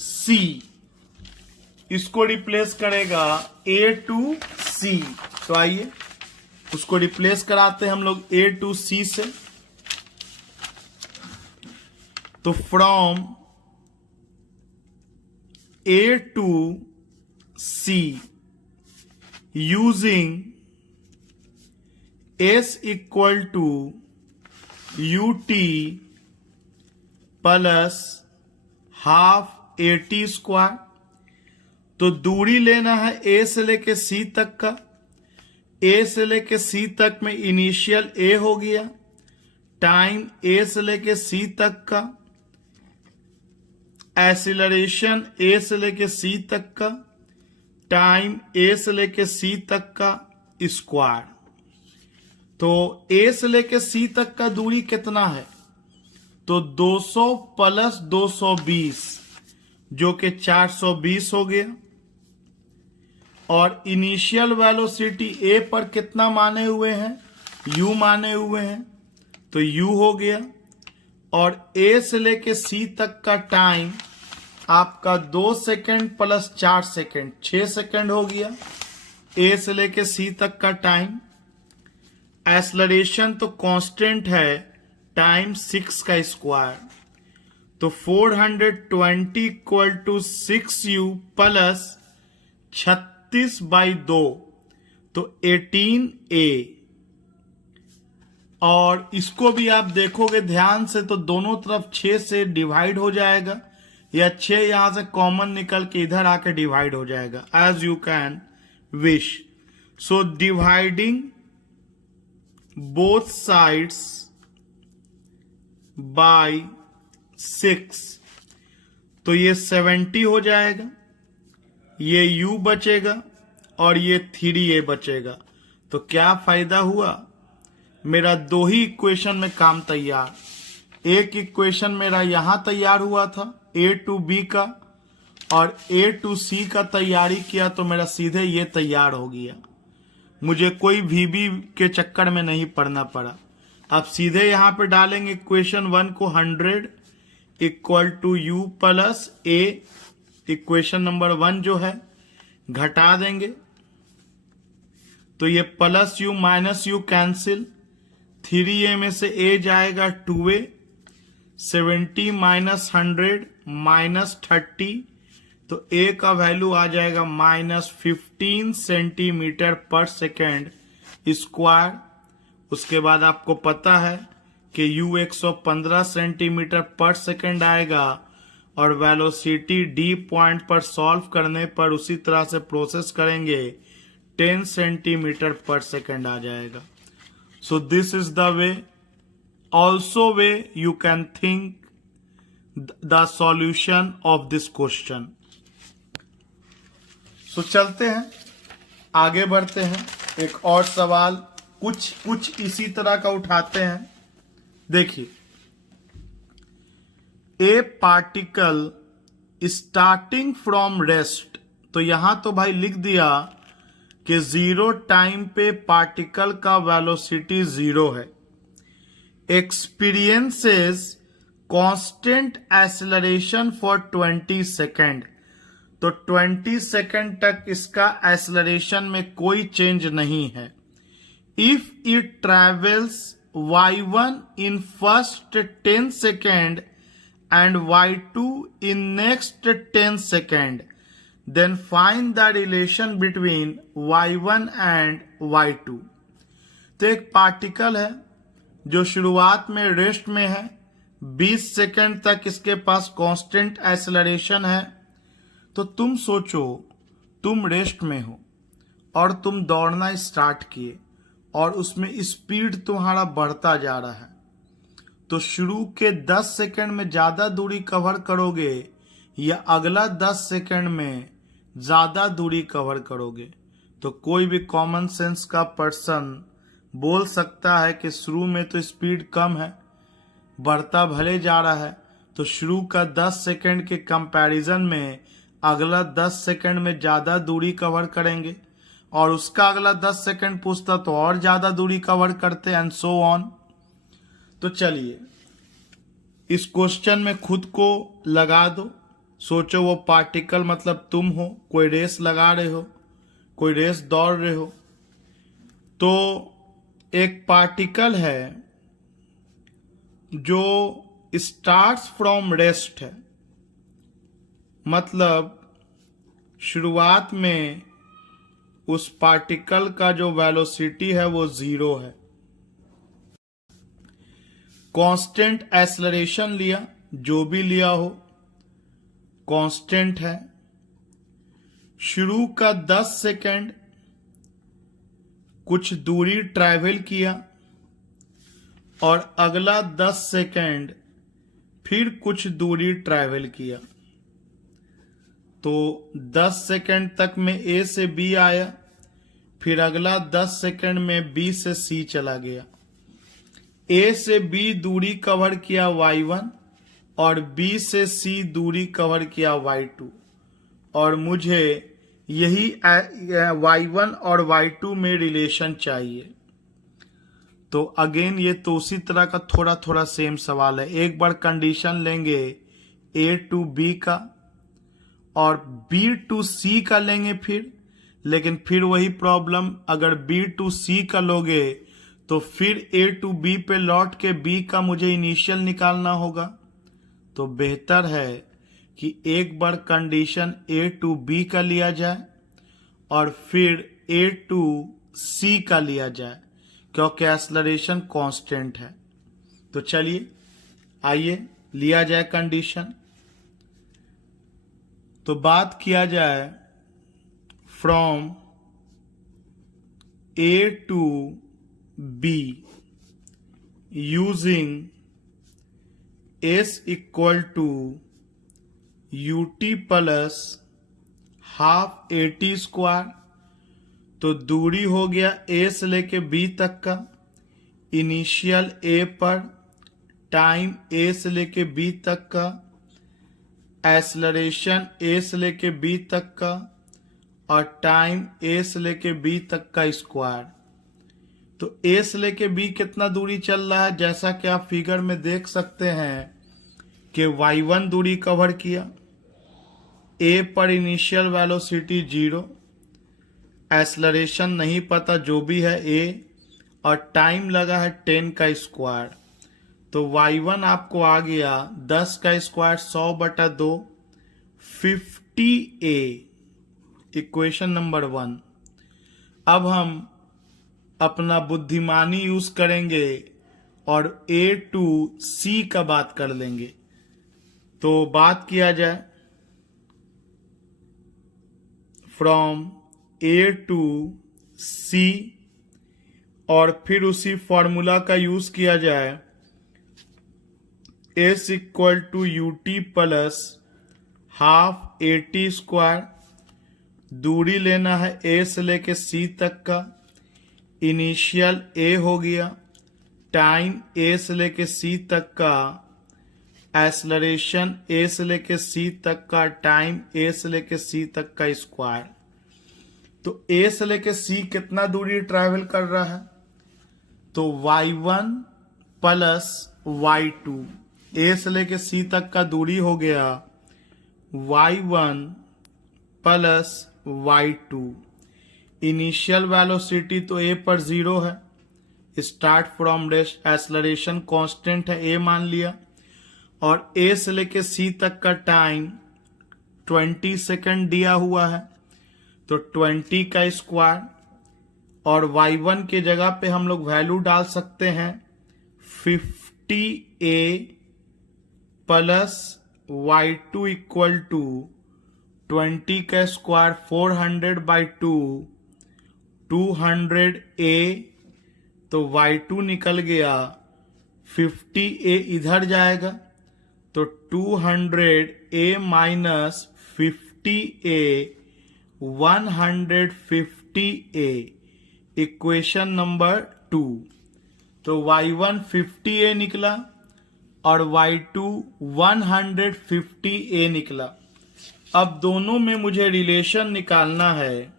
C, इसको रिप्लेस करेगा A to C। तो आइए उसको रिप्लेस कराते हैं हम लोग A to C से। तो फ्रॉम A to C यूजिंग S equal to UT plus half AT square. तो दूरी लेना है ए से लेके सी तक का। ए से लेके सी तक में इनिशियल ए हो गया, टाइम ए से लेके सी तक का, एक्सीलरेशन ए से लेके सी तक का, टाइम ए से लेके सी तक का स्क्वायर। तो ए से लेके सी तक का दूरी कितना है? तो 200 प्लस 220 जो कि 420 हो गया। और इनिशियल वेलोसिटी ए पर कितना माने हुए हैं? u माने हुए हैं, तो u हो गया। और ए से लेके सी तक का टाइम आपका 2 सेकेंड प्लस 4 सेकेंड 6 सेकेंड हो गया। ए से लेके सी तक का टाइम। एक्सेलरेशन तो कांस्टेंट है, टाइम 6 का स्क्वायर। तो 420 इक्वल टू 6u प्लस 36/2 तो 18a। और इसको भी आप देखोगे ध्यान से तो दोनों तरफ 6 से डिवाइड हो जाएगा, या 6 यहां से कॉमन निकल के इधर आके डिवाइड हो जाएगा, as you can wish. So dividing both sides by 6 तो ये 70 हो जाएगा, ये u बचेगा और ये 3a बचेगा। तो क्या फायदा हुआ? मेरा 2 ही इक्वेशन में काम तैयार। एक इक्वेशन मेरा यहां तैयार हुआ था a to b का, और a to c का तैयारी किया तो मेरा सीधे ये तैयार हो गया। मुझे कोई VB के चक्कर में नहीं पड़ना पड़ा। अब सीधे यहां पे डालेंगे इक्वेशन 1 को 100 equal to u plus a। Equation number 1 जो है घटा देंगे तो ये plus u minus u cancel, 3a में से a जाएगा 2a, 70 माइनस 100 माइनस 30 तो a का वैल्यू आ जाएगा -15 सेंटीमीटर पर सेकेंड स्क्वायर। उसके बाद आपको पता है कि u 115 सेंटीमीटर पर सेकेंड आएगा, और वेलोसिटी d पॉइंट पर सॉल्व करने पर उसी तरह से प्रोसेस करेंगे 10 सेंटीमीटर पर सेकेंड आ जाएगा। So this is the way, also way you can think the solution of this question. So चलते हैं, आगे बढ़ते हैं, एक और सवाल कुछ इसी तरह का उठाते हैं। देखिए, ए पार्टिकल स्टार्टिंग फ्रॉम रेस्ट, तो यहां तो भाई लिख दिया कि 0 टाइम पे पार्टिकल का वेलोसिटी 0 है, experiences constant acceleration for 20 second. तो 20 सेकेंड तक इसका एक्सेलरेशन में कोई चेंज नहीं है। If it travels y1 in first 10 second and y2 in next 10 second, then find the relation between y1 and y2। तो एक पार्टिकल है जो शुरुआत में रेस्ट में है, 20 सेकेंड तक इसके पास कांस्टेंट एक्सेलरेशन है। तो तुम सोचो, तुम रेस्ट में हो और तुम दौड़ना स्टार्ट किए और उसमें स्पीड तुम्हारा बढ़ता जा रहा है, तो शुरू के 10 सेकंड में ज्यादा दूरी कवर करोगे या अगला 10 सेकंड में ज्यादा दूरी कवर करोगे? तो कोई भी कॉमन सेंस का पर्सन बोल सकता है कि शुरू में तो स्पीड कम है, बढ़ता भले जा रहा है, तो शुरू का 10 सेकंड के कंपैरिजन में अगला 10 सेकंड में ज्यादा दूरी कवर करेंगे, और उसका अगला 10 सेकंड पूछता तो और ज्यादा दूरी कवर करते, एंड सो ऑन। तो चलिए इस क्वेश्चन में खुद को लगा दो, सोचो वो पार्टिकल मतलब तुम हो, कोई रेस लगा रहे हो, कोई रेस दौड़ रहे हो। तो एक पार्टिकल है जो स्टार्ट्स फ्रॉम रेस्ट है, मतलब शुरुआत में उस पार्टिकल का जो वेलोसिटी है वो 0 है, कांस्टेंट एक्सेलरेशन लिया, जो भी लिया हो कांस्टेंट है। शुरू का 10 सेकेंड कुछ दूरी ट्रैवल किया और अगला 10 सेकेंड फिर कुछ दूरी ट्रैवल किया। तो 10 सेकेंड तक में ए से बी आया, फिर अगला 10 सेकेंड में बी से सी चला गया। ए से बी दूरी कवर किया y1 और बी से सी दूरी कवर किया y2, और मुझे यही y1 और y2 में रिलेशन चाहिए। तो अगेन ये तो उसी तरह का थोड़ा थोड़ा सेम सवाल है। एक बार कंडीशन लेंगे ए टू बी का और बी टू सी का लेंगे लेकिन फिर वही प्रॉब्लम, अगर बी टू सी का लोगे तो फिर ए टू बी पे लौट के बी का मुझे इनिशियल निकालना होगा। तो बेहतर है कि एक बार कंडीशन ए टू बी का लिया जाए और फिर ए टू सी का लिया जाए, क्योंकि एक्सेलरेशन कांस्टेंट है। तो चलिए आइए लिया जाए कंडीशन। तो बात किया जाए from A to B using S equal to UT plus half AT square. तो दूरी हो गया ए से लेके बी तक का, इनिशियल ए पर, टाइम ए से लेके बी तक का, एक्सेलरेशन ए से लेके बी तक का, और टाइम ए से लेके बी तक का स्क्वायर। तो ए से लेके बी कितना दूरी चल रहा है, जैसा कि आप फिगर में देख सकते हैं कि y1 दूरी कवर किया, ए पर इनिशियल वेलोसिटी 0, एक्सेलरेशन नहीं पता जो भी है ए, और टाइम लगा है 10 का स्क्वायर। तो y1 आपको आ गया 10 का स्क्वायर 100/2 50a, इक्वेशन नंबर 1। अब हम अपना बुद्धिमानी यूज करेंगे और ए टू सी का बात कर लेंगे। तो बात किया जाए फ्रॉम ए टू सी और फिर उसी फॉर्मूला का यूज किया जाए, S equal to UT plus half AT square. दूरी लेना है ए से लेके सी तक का, इनिशियल ए हो गया, टाइम ए से लेके सी तक का, एक्सेलरेशन ए से लेके सी तक का, टाइम ए से लेके सी तक का स्क्वायर। तो ए से लेके सी कितना दूरी ट्रैवल कर रहा है, तो y1 प्लस y2, ए से लेके सी तक का दूरी हो गया y1 plus y2। Initial velocity तो ए पर 0 है, start from rest, acceleration constant है, ए मान लिया, और ए से लेके सी तक का टाइम 20 सेकेंड दिया हुआ है, तो 20 का स्क्वायर, और y1 के जगह पे हम लोग वैल्यू डाल सकते हैं 50a plus y2 equal to 20 का स्क्वायर 400/2 200a। तो y2 निकल गया, 50a इधर जाएगा तो 200a minus 50a 150a, equation number 2। तो y1 50a निकला और y2 150a निकला। अब दोनों में मुझे रिलेशन निकालना है,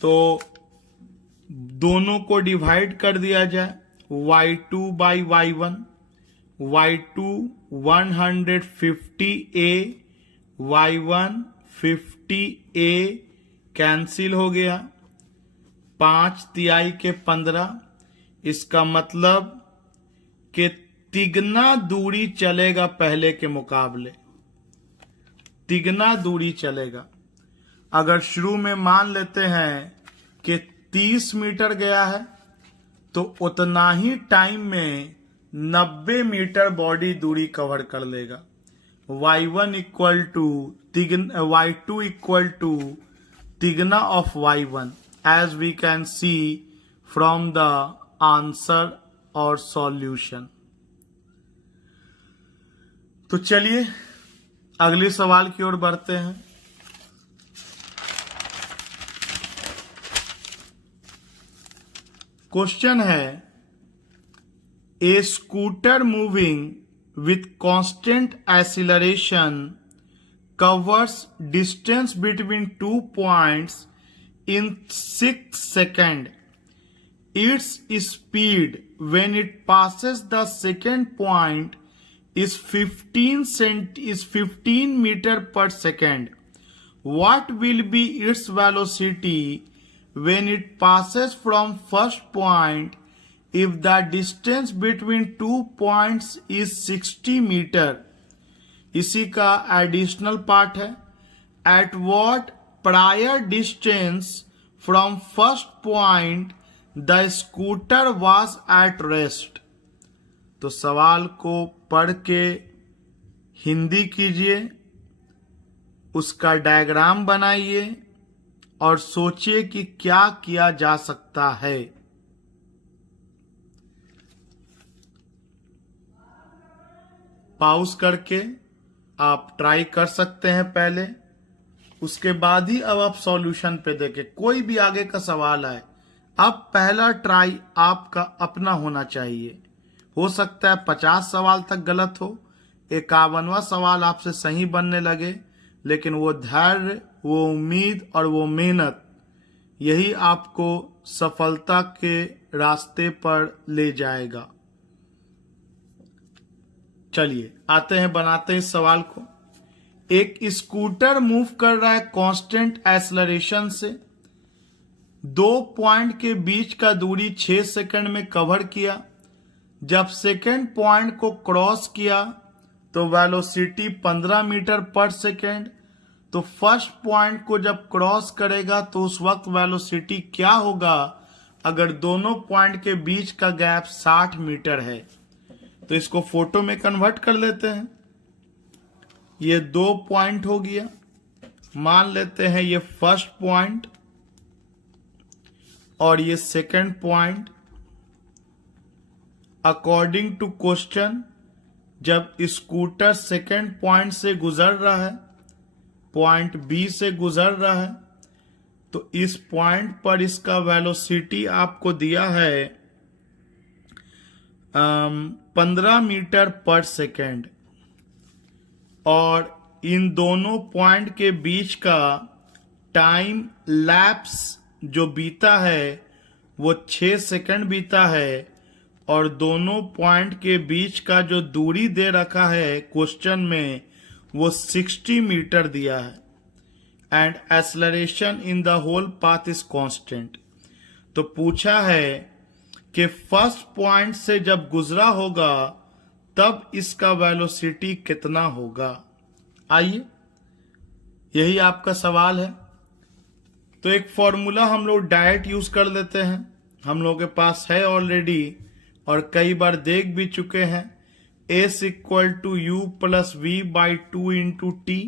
तो दोनों को डिवाइड कर दिया जाए, y2 by y1, y2 150a, y1 50a cancel हो गया, 5 तिहाई के 15। इसका मतलब कि तिगना दूरी चलेगा पहले के मुकाबले, तिगना दूरी चलेगा। अगर शुरू में मान लेते हैं कि 30 मीटर गया है तो उतना ही टाइम में 90 मीटर बॉडी दूरी कवर कर लेगा। y1 equal to y2 equal to तिगना of y1 as we can see from the answer और सॉल्यूशन। तो चलिए अगले सवाल की ओर बढ़ते हैं। क्वेश्चन है, a scooter moving with constant acceleration covers distance between 2 points in 6 seconds. Its speed when it passes the second point is 15 meter per second. What will be its velocity when it passes from first point if the distance between 2 points is 60 meter? इसी का additional part है। At what prior distance from first point the scooter was at rest? तो सवाल को पढ़ के हिंदी कीजिए, उसका डायग्राम बनाइए और सोचिए कि क्या किया जा सकता है। पॉज करके आप ट्राई कर सकते हैं पहले, उसके बाद ही अब आप सॉल्यूशन पे देखें। कोई भी आगे का सवाल आए, अब पहला ट्राई आपका अपना होना चाहिए। हो सकता है 50 सवाल तक गलत हो, 51वां सवाल आपसे सही बनने लगे, लेकिन वो धैर्य, वो उम्मीद और वो मेहनत, यही आपको सफलता के रास्ते पर ले जाएगा। चलिए आते हैं, बनाते हैं इस सवाल को। एक स्कूटर मूव कर रहा है कांस्टेंट एक्सेलरेशन से। 2 पॉइंट के बीच का दूरी 6 सेकंड में कवर किया। जब सेकंड पॉइंट को क्रॉस किया तो वेलोसिटी 15 मीटर पर सेकंड। तो फर्स्ट पॉइंट को जब क्रॉस करेगा तो उस वक्त वेलोसिटी क्या होगा अगर दोनों पॉइंट के बीच का गैप 60 मीटर है। तो इसको फोटो में कन्वर्ट कर लेते हैं। ये 2 पॉइंट हो गया, मान लेते हैं ये फर्स्ट पॉइंट और ये second point. According to question, जब स्कूटर सेकंड पॉइंट से गुजर रहा है, पॉइंट बी से गुजर रहा है, तो इस पॉइंट पर इसका वेलोसिटी आपको दिया है 15 मीटर पर सेकेंड, और इन दोनों पॉइंट के बीच का टाइम लैप्स जो बीता है वो 6 सेकंड बीता है, और दोनों पॉइंट के बीच का जो दूरी दे रखा है क्वेश्चन में वो 60 मीटर दिया है, and acceleration in the whole path is constant. तो पूछा है कि फर्स्ट पॉइंट से जब गुजरा होगा तब इसका वेलोसिटी कितना होगा। आइए, यही आपका सवाल है। तो एक फॉर्मूला हम लोग डायरेक्ट यूज कर लेते हैं, हम लोगों के पास है ऑलरेडी और कई बार देख भी चुके हैं। S equal to U plus V by 2 into T.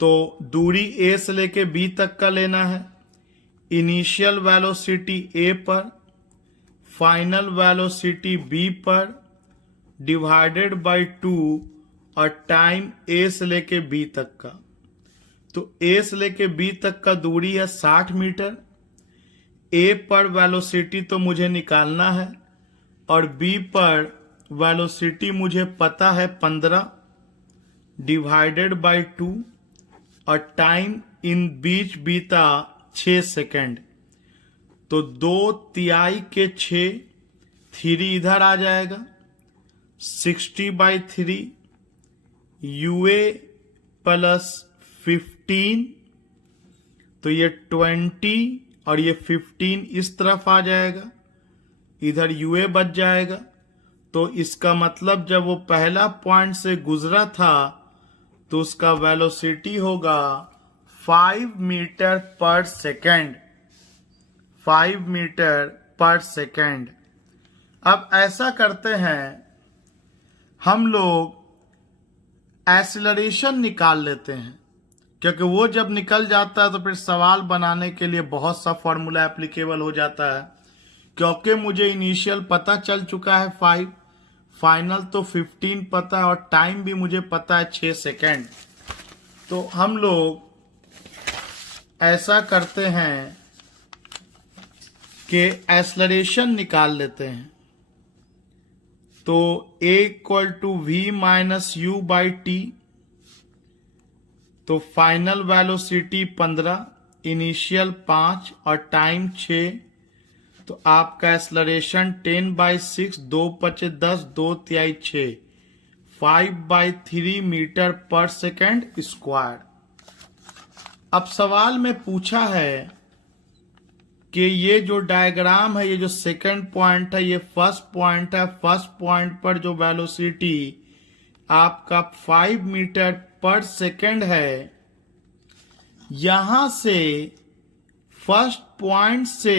तो दूरी A से लेके B तक का लेना है। इनिशियल वेलोसिटी A पर, फाइनल वेलोसिटी B पर, डिवाइडेड बाई 2 और टाइम A से लेके B तक का। तो A से लेके B तक का दूरी है 60 मीटर। A पर वेलोसिटी तो मुझे निकालना है और B पर वेलोसिटी मुझे पता है 15 डिवाइडेड बाई 2 और टाइम इन बीच बीता 6 सेकंड। तो 2/3 के 6, 3 इधर आ जाएगा, 60/3 UA प्लस 15। तो ये 20 और ये 15 इस तरफ आ जाएगा, इधर UA बच जाएगा। तो इसका मतलब जब वो पहला पॉइंट से गुजरा था तो उसका वेलोसिटी होगा 5 मीटर पर सेकेंड, 5 मीटर पर सेकेंड। अब ऐसा करते हैं, हम लोग एक्सीलरेशन निकाल लेते हैं, क्योंकि वो जब निकल जाता है तो फिर सवाल बनाने के लिए बहुत सा फॉर्मूला एप्लीकेबल हो जाता है। क्योंकि मुझे इनिशियल पता चल चुका है 5, फाइनल तो 15 पता है, और टाइम भी मुझे पता है 6 सेकेंड। तो हम लोग ऐसा करते हैं कि एक्सेलरेशन निकाल लेते हैं। तो a equal to V minus U by T, तो फाइनल वेलोसिटी 15, इनिशियल 5 और टाइम 6, तो आपका एक्सेलरेशन 10/6, 2×5 = 10, 2×3 = 6, 5/3 मीटर पर सेकेंड स्क्वायर। अब सवाल में पूछा है कि ये जो डायग्राम है, ये जो सेकंड पॉइंट है, ये फर्स्ट पॉइंट है। फर्स्ट पॉइंट पर जो वेलोसिटी आपका 5 मीटर पर सेकेंड है, यहां से फर्स्ट पॉइंट से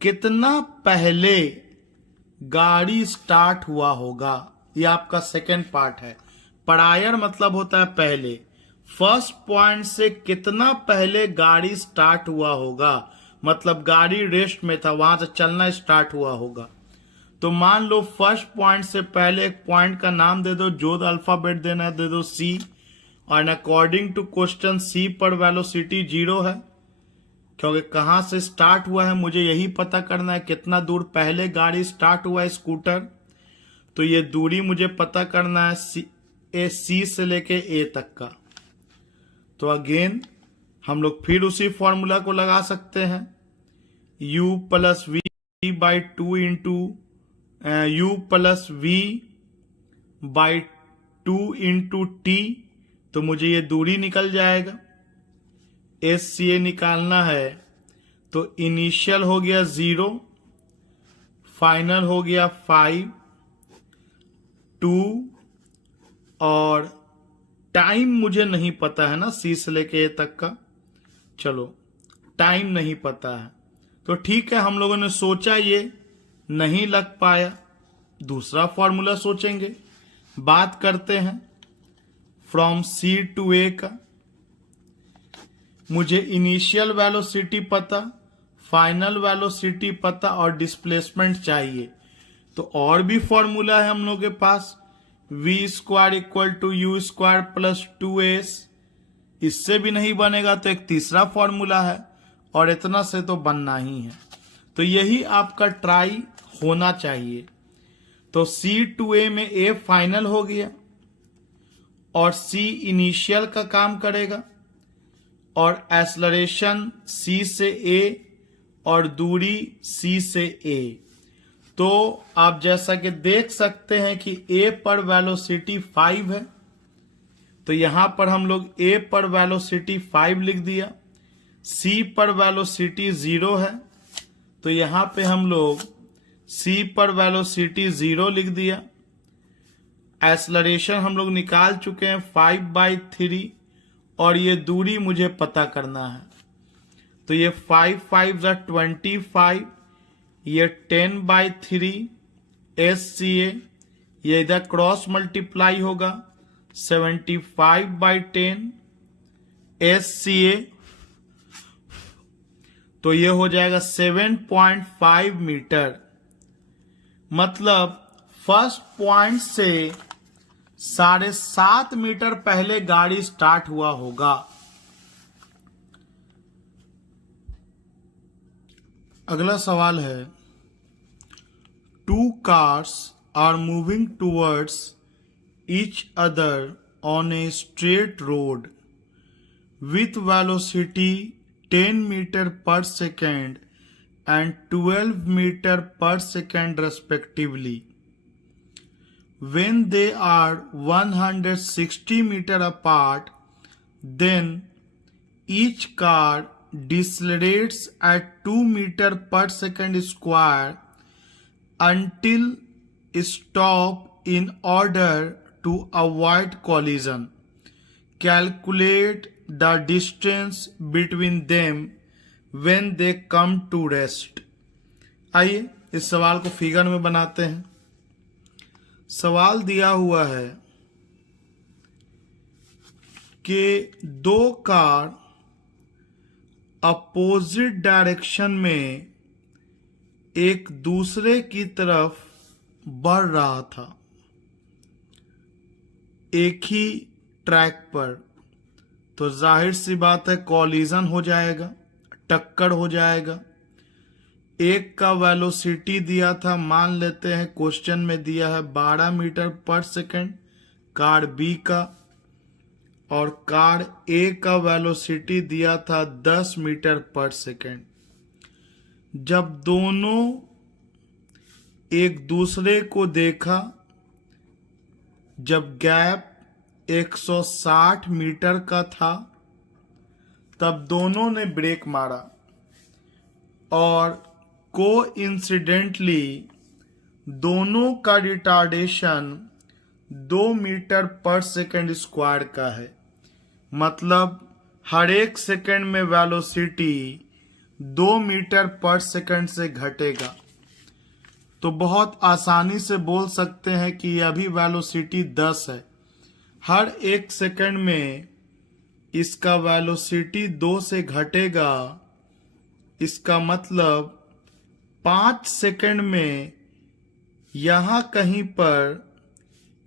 कितना पहले गाड़ी स्टार्ट हुआ होगा, ये आपका सेकंड पार्ट है। प्रायर मतलब होता है पहले। फर्स्ट पॉइंट से कितना पहले गाड़ी स्टार्ट हुआ होगा, मतलब गाड़ी रेस्ट में था, वहां से चलना स्टार्ट हुआ होगा। तो मान लो फर्स्ट पॉइंट से पहले एक पॉइंट का नाम दे दो, जो अल्फाबेट देना है दे दो सी, और अकॉर्डिंग टू क्वेश्चन सी पर वेलोसिटी 0 है, क्योंकि कहां से स्टार्ट हुआ है मुझे यही पता करना है, कितना दूर पहले गाड़ी स्टार्ट हुआ है स्कूटर। तो ये दूरी मुझे पता करना है सी से लेके ए तक का। तो अगेन हम लोग फिर उसी फॉर्मूला को लगा सकते हैं, u plus V by 2 into U plus V by 2 into T, तो मुझे ये दूरी निकल जाएगा। SCA निकालना है, तो इनिशियल हो गया 0, फाइनल हो गया 5, 2, और टाइम मुझे नहीं पता है ना सी से लेके ए तक का। चलो टाइम नहीं पता है तो ठीक है, हम लोगों ने सोचा ये नहीं लग पाया, दूसरा फॉर्मूला सोचेंगे। बात करते हैं फ्रॉम सी टू ए का। मुझे इनिशियल वेलोसिटी पता, फाइनल वेलोसिटी पता और डिस्प्लेसमेंट चाहिए। तो और भी फॉर्मूला है हम लोग के पास, v² equal to u² plus 2s। इससे भी नहीं बनेगा तो एक तीसरा फॉर्मूला है, और इतना से तो बनना ही है। तो यही आपका ट्राई होना चाहिए। तो C/A में A फाइनल हो गया और C इनिशियल का काम करेगा, और एक्सेलरेशन C से A और दूरी C से A। तो आप जैसा कि देख सकते हैं कि A पर वेलोसिटी 5 है, तो यहां पर हम लोग A पर वेलोसिटी 5 लिख दिया। C पर वेलोसिटी 0 है, तो यहां पे हम लोग C पर वेलोसिटी 0 लिख दिया। एक्सेलरेशन हम लोग निकाल चुके हैं 5/3, और ये दूरी मुझे पता करना है। तो ये 5×5 = 25, ये 10/3 SCA, ये इधर क्रॉस मल्टीप्लाई होगा 75/10 SCA, तो ये हो जाएगा 7.5 मीटर। मतलब फर्स्ट पॉइंट से 7.5 मीटर पहले गाड़ी स्टार्ट हुआ होगा। अगला सवाल है, 2 cars are moving towards each other on a straight road with velocity 10 meter per second and 12 meter per second respectively. When they are 160 meter apart, then each car decelerates at 2 meter per second square until stop in order to avoid collision. Calculate the distance between them when they come to rest. आइए इस सवाल को figure में बनाते हैं। सवाल दिया हुआ है कि दो कार अपोजिट डायरेक्शन में एक दूसरे की तरफ बढ़ रहा था एक ही ट्रैक पर, तो जाहिर सी बात है कॉलिजन हो जाएगा, टक्कर हो जाएगा। एक का वेलोसिटी दिया था, मान लेते हैं क्वेश्चन में दिया है 12 metre per second car B का, और कार ए का वेलोसिटी दिया था 10 मीटर पर सेकंड। जब दोनों एक दूसरे को देखा, जब गैप 160 मीटर का था, तब दोनों ने ब्रेक मारा और कोइंसिडेंटली दोनों का retardation 2 metre per second square का है। मतलब हर एक सेकंड में वेलोसिटी 2 मीटर पर सेकंड से घटेगा। तो बहुत आसानी से बोल सकते हैं कि अभी वेलोसिटी 10 है, हर एक सेकंड में इसका वेलोसिटी 2 से घटेगा। इसका मतलब 5 सेकंड में यहां कहीं पर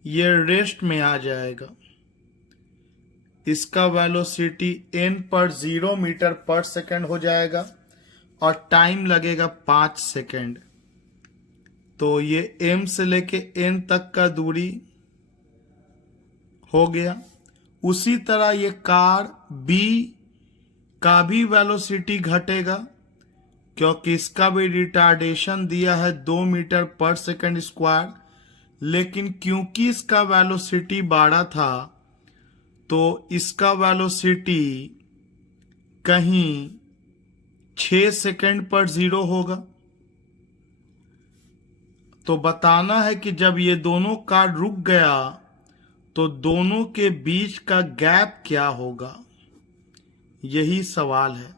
यह रेस्ट में आ जाएगा। इसका वेलोसिटी n पर 0 मीटर पर सेकंड हो जाएगा और टाइम लगेगा 5 सेकंड। तो ये m से लेके n तक का दूरी हो गया। उसी तरह ये कार b का भी वेलोसिटी घटेगा, क्योंकि इसका भी रिटार्डेशन दिया है 2 मीटर पर सेकंड स्क्वायर, लेकिन क्योंकि इसका वेलोसिटी 12 था तो इसका वेलोसिटी कहीं 6 सेकंड पर 0 होगा। तो बताना है कि जब ये दोनों कार रुक गया तो दोनों के बीच का गैप क्या होगा। यही सवाल है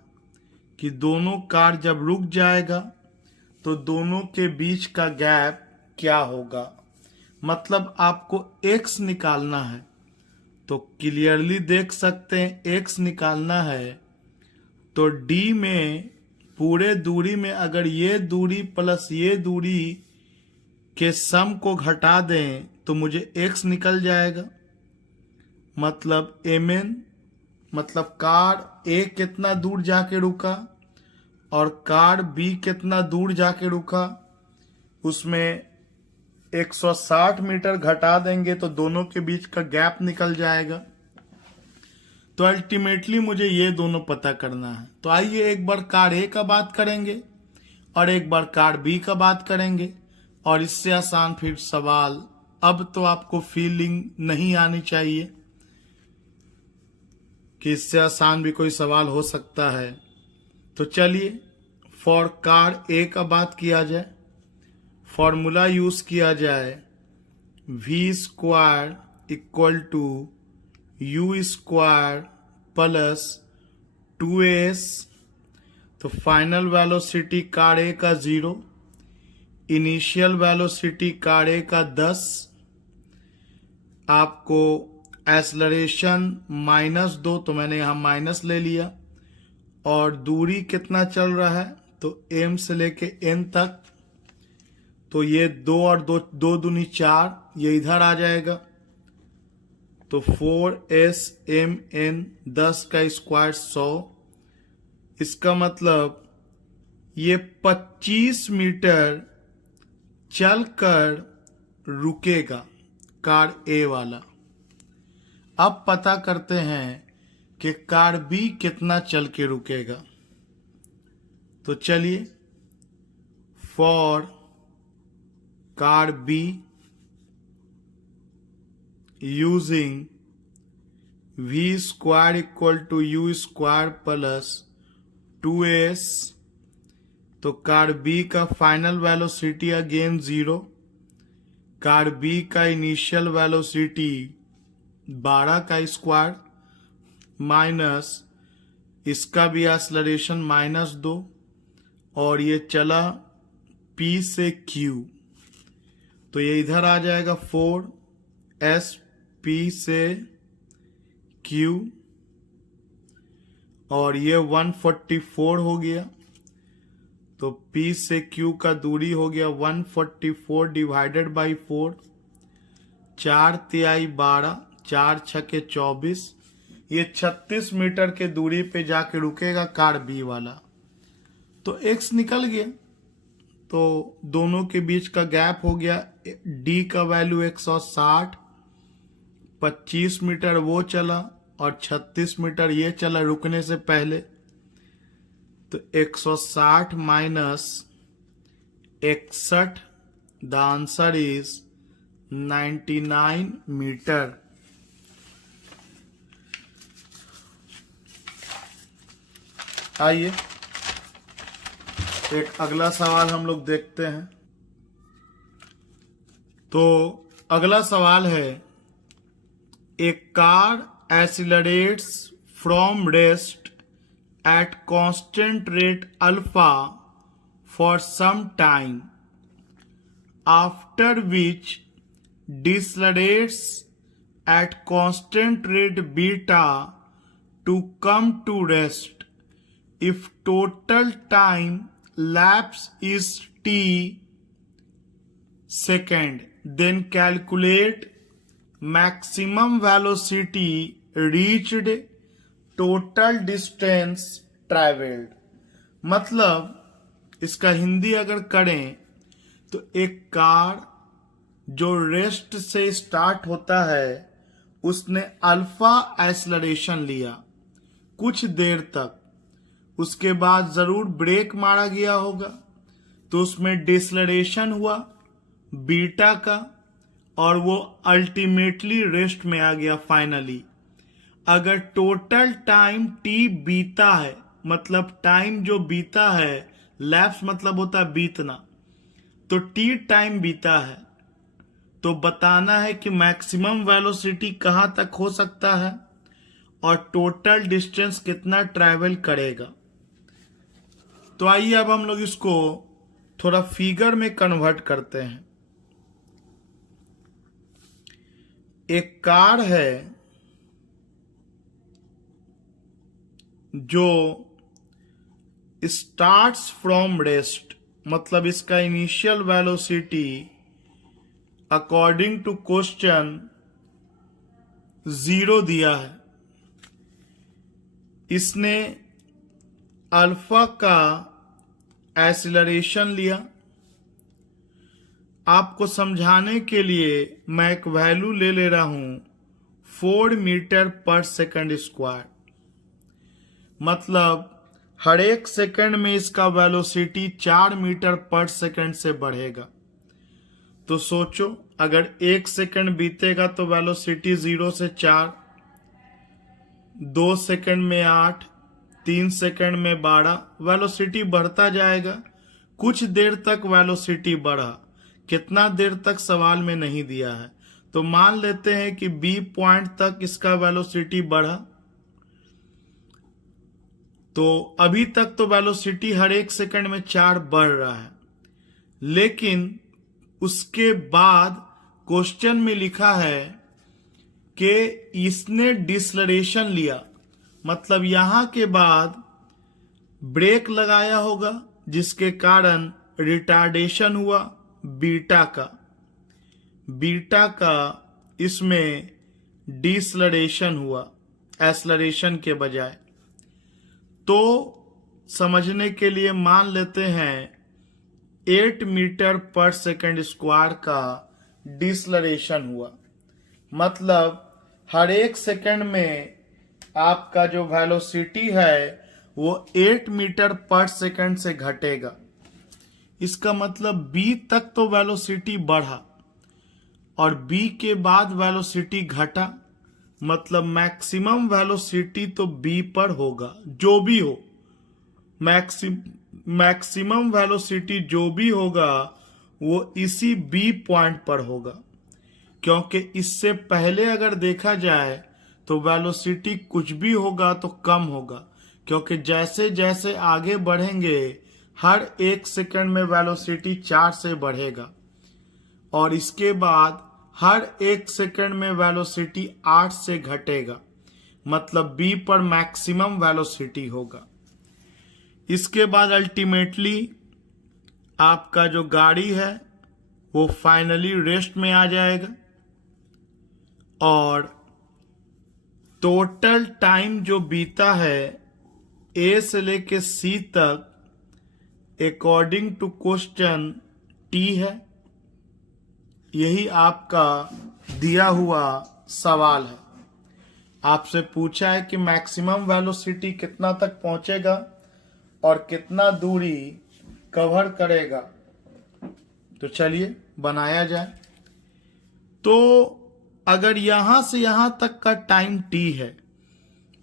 कि दोनों कार जब रुक जाएगा तो दोनों के बीच का गैप क्या होगा। मतलब आपको x निकालना है, तो क्लियरली देख सकते हैं x निकालना है तो d में पूरे दूरी में अगर ये दूरी प्लस ये दूरी के सम को घटा दें तो मुझे x निकल जाएगा। मतलब mn, मतलब कार A कितना दूर जाके रुका और कार B कितना दूर जाके रुका, उसमें 160 मीटर घटा देंगे तो दोनों के बीच का गैप निकल जाएगा। तो अल्टीमेटली मुझे ये दोनों पता करना है। तो आइए एक बार कार A का बात करेंगे और एक बार कार B का बात करेंगे, और इससे आसान फिर सवाल अब तो आपको फीलिंग नहीं आनी चाहिए कि इससे आसान भी कोई सवाल हो सकता है। तो चलिए फॉर कार ए का बात किया जाए। फॉर्मूला यूज किया जाए v square equal to u square plus 2s। तो फाइनल वेलोसिटी कार ए का 0, इनिशियल वेलोसिटी कार ए का 10, आपको एक्सेलरेशन -2, तो मैंने यहाँ माइनस ले लिया, और दूरी कितना चल रहा है तो m से लेके n तक, तो ये 2 और 2 दूनी 4, ये इधर आ जाएगा। तो 4smn 10 का स्क्वायर 100। इसका मतलब ये 25 मीटर चलकर रुकेगा कार ए वाला। अब पता करते हैं कि कार बी कितना चल के रुकेगा। तो चलिए for car B using v square equal to u square plus 2s। तो कार बी का final velocity again 0, car B का इनिशियल वेलोसिटी 12 का स्क्वायर माइनस इसका भी एक्सेलरेशन -2, और ये चला P से Q, तो ये इधर आ जाएगा 4s P से Q और ये 144 हो गया, तो P से Q का दूरी हो गया 144 डिवाइडेड बाई 4, 4 तिहाई 12, 4 छके 24, ये 36 मीटर के दूरी पे जाके रुकेगा कार बी वाला। तो x निकल गया, तो दोनों के बीच का गैप हो गया, D का वैल्यू 160, 25 मीटर वो चला और 36 मीटर ये चला रुकने से पहले। तो 160 minus 61, the answer is 99 metre. आइए एक अगला सवाल हम लोग देखते हैं। तो अगला सवाल है, ए car accelerates from rest at constant rate alpha for some time, after which decelerates at constant rate beta to come to rest. If total time lapse is t second, then calculate maximum velocity reached, total distance traveled। मतलब इसका हिंदी अगर करें तो एक car जो rest से start होता है उसने अल्फा एक्सेलरेशन लिया कुछ देर तक, उसके बाद जरूर ब्रेक मारा गया होगा तो उसमें डिसलरेशन हुआ बीटा का और वो अल्टीमेटली रेस्ट में आ गया फाइनली। अगर टोटल टाइम टी बीता है, मतलब टाइम जो बीता है, लैप्स मतलब होता है बीतना, तो टी टाइम बीता है, तो बताना है कि मैक्सिमम वेलोसिटी कहां तक हो सकता है और टोटल डिस्टेंस कितना ट्रैवल करेगा। तो आइए अब हम लोग इसको थोड़ा फिगर में कन्वर्ट करते हैं। एक कार है जो स्टार्ट्स फ्रॉम रेस्ट, मतलब इसका initial velocity according to question 0 दिया है। इसने अल्फा का एक्सीलरेशन लिया। आपको समझाने के लिए मैं एक वैल्यू ले ले रहा हूं 4 मीटर पर सेकंड स्क्वायर, मतलब हर एक सेकंड में इसका वेलोसिटी 4 मीटर पर सेकंड से बढ़ेगा। तो सोचो अगर 1 सेकंड बीतेगा तो वेलोसिटी 0 से 4, 2 सेकंड में 8, 3 सेकंड में 12, वेलोसिटी बढ़ता जाएगा। कुछ देर तक वेलोसिटी बढ़ा, कितना देर तक सवाल में नहीं दिया है, तो मान लेते हैं कि बी पॉइंट तक इसका वेलोसिटी बढ़ा। तो अभी तक तो वेलोसिटी हर एक सेकंड में 4 बढ़ रहा है, लेकिन उसके बाद क्वेश्चन में लिखा है कि इसने डिसलरेशन लिया, मतलब यहां के बाद ब्रेक लगाया होगा जिसके कारण रिटार्डेशन हुआ बीटा का इसमें डिसलरेशन हुआ एक्सेलरेशन के बजाय। तो समझने के लिए मान लेते हैं 8 मीटर पर सेकंड स्क्वायर का डिसलरेशन हुआ, मतलब हर एक सेकंड में आपका जो वेलोसिटी है वो 8 मीटर पर सेकंड से घटेगा। इसका मतलब B तक तो वेलोसिटी बढ़ा और B के बाद वेलोसिटी घटा, मतलब मैक्सिमम वेलोसिटी तो B पर होगा। जो भी हो मैक्सिमम वेलोसिटी जो भी होगा वो इसी B पॉइंट पर होगा, क्योंकि इससे पहले अगर देखा जाए तो वेलोसिटी कुछ भी होगा तो कम होगा, क्योंकि जैसे जैसे आगे बढ़ेंगे हर एक सेकंड में वेलोसिटी 4 से बढ़ेगा और इसके बाद हर एक सेकंड में वेलोसिटी 8 से घटेगा। मतलब B पर मैक्सिमम वेलोसिटी होगा। इसके बाद अल्टीमेटली आपका जो गाड़ी है वो फाइनली रेस्ट में आ जाएगा और टोटल टाइम जो बीता है A से लेके C तक अकॉर्डिंग टू क्वेश्चन T है। यही आपका दिया हुआ सवाल है। आपसे पूछा है कि मैक्सिमम वेलोसिटी कितना तक पहुंचेगा और कितना दूरी कवर करेगा। तो चलिए बनाया जाए। तो अगर यहां से यहां तक का टाइम T है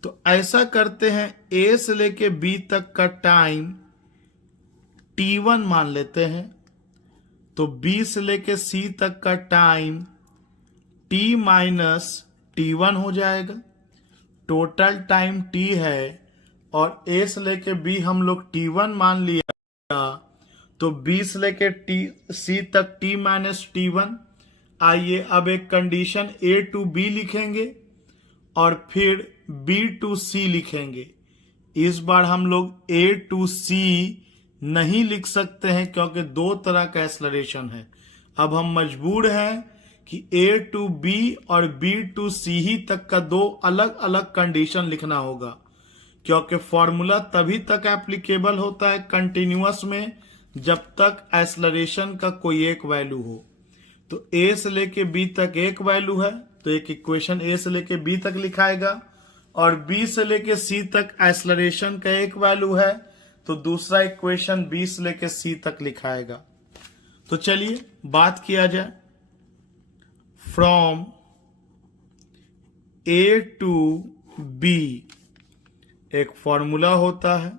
तो ऐसा करते हैं A से लेके B तक का टाइम T1 मान लेते हैं। तो B से लेके C तक का टाइम T माइनस T1 हो जाएगा। टोटल टाइम T है और A से लेके B हम लोग T1 मान लिया, तो B से लेके C तक T माइनस T1। आइए अब एक कंडीशन A टू B लिखेंगे और फिर B टू C लिखेंगे। इस बार हम लोग A टू C नहीं लिख सकते हैं क्योंकि दो तरह का एक्सेलरेशन है। अब हम मजबूर हैं कि A टू B और B टू C ही तक का दो अलग अलग कंडीशन लिखना होगा, क्योंकि फॉर्मूला तभी तक एप्लीकेबल होता है कंटिन्यूअस में जब तक एक्सेलरेशन का कोई एक वैल्यू हो। तो A से लेके B तक एक वैल्यू है तो एक इक्वेशन A से लेके B तक लिखाएगा, और B से लेके C तक एक्सेलरेशन का एक वैल्यू है तो दूसरा इक्वेशन B से लेके C तक लिखाएगा। तो चलिए बात किया जाए। फ्रॉम A टू B एक फॉर्मूला होता है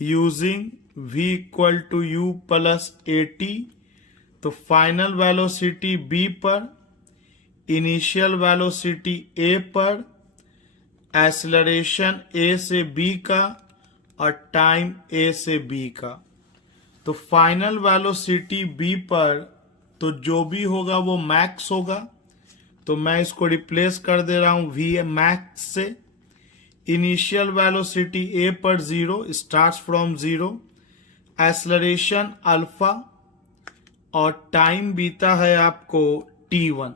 using V equal to U plus AT। तो फाइनल वेलोसिटी B पर, इनिशियल वेलोसिटी A पर, एक्सेलरेशन A से B का और टाइम A से B का। तो फाइनल वेलोसिटी B पर तो जो भी होगा वो मैक्स होगा, तो मैं इसको रिप्लेस कर दे रहा हूं V मैक्स से। इनिशियल वेलोसिटी A पर 0 स्टार्ट्स फ्रॉम 0, एक्सेलरेशन अल्फा और टाइम बीता है आपको T1।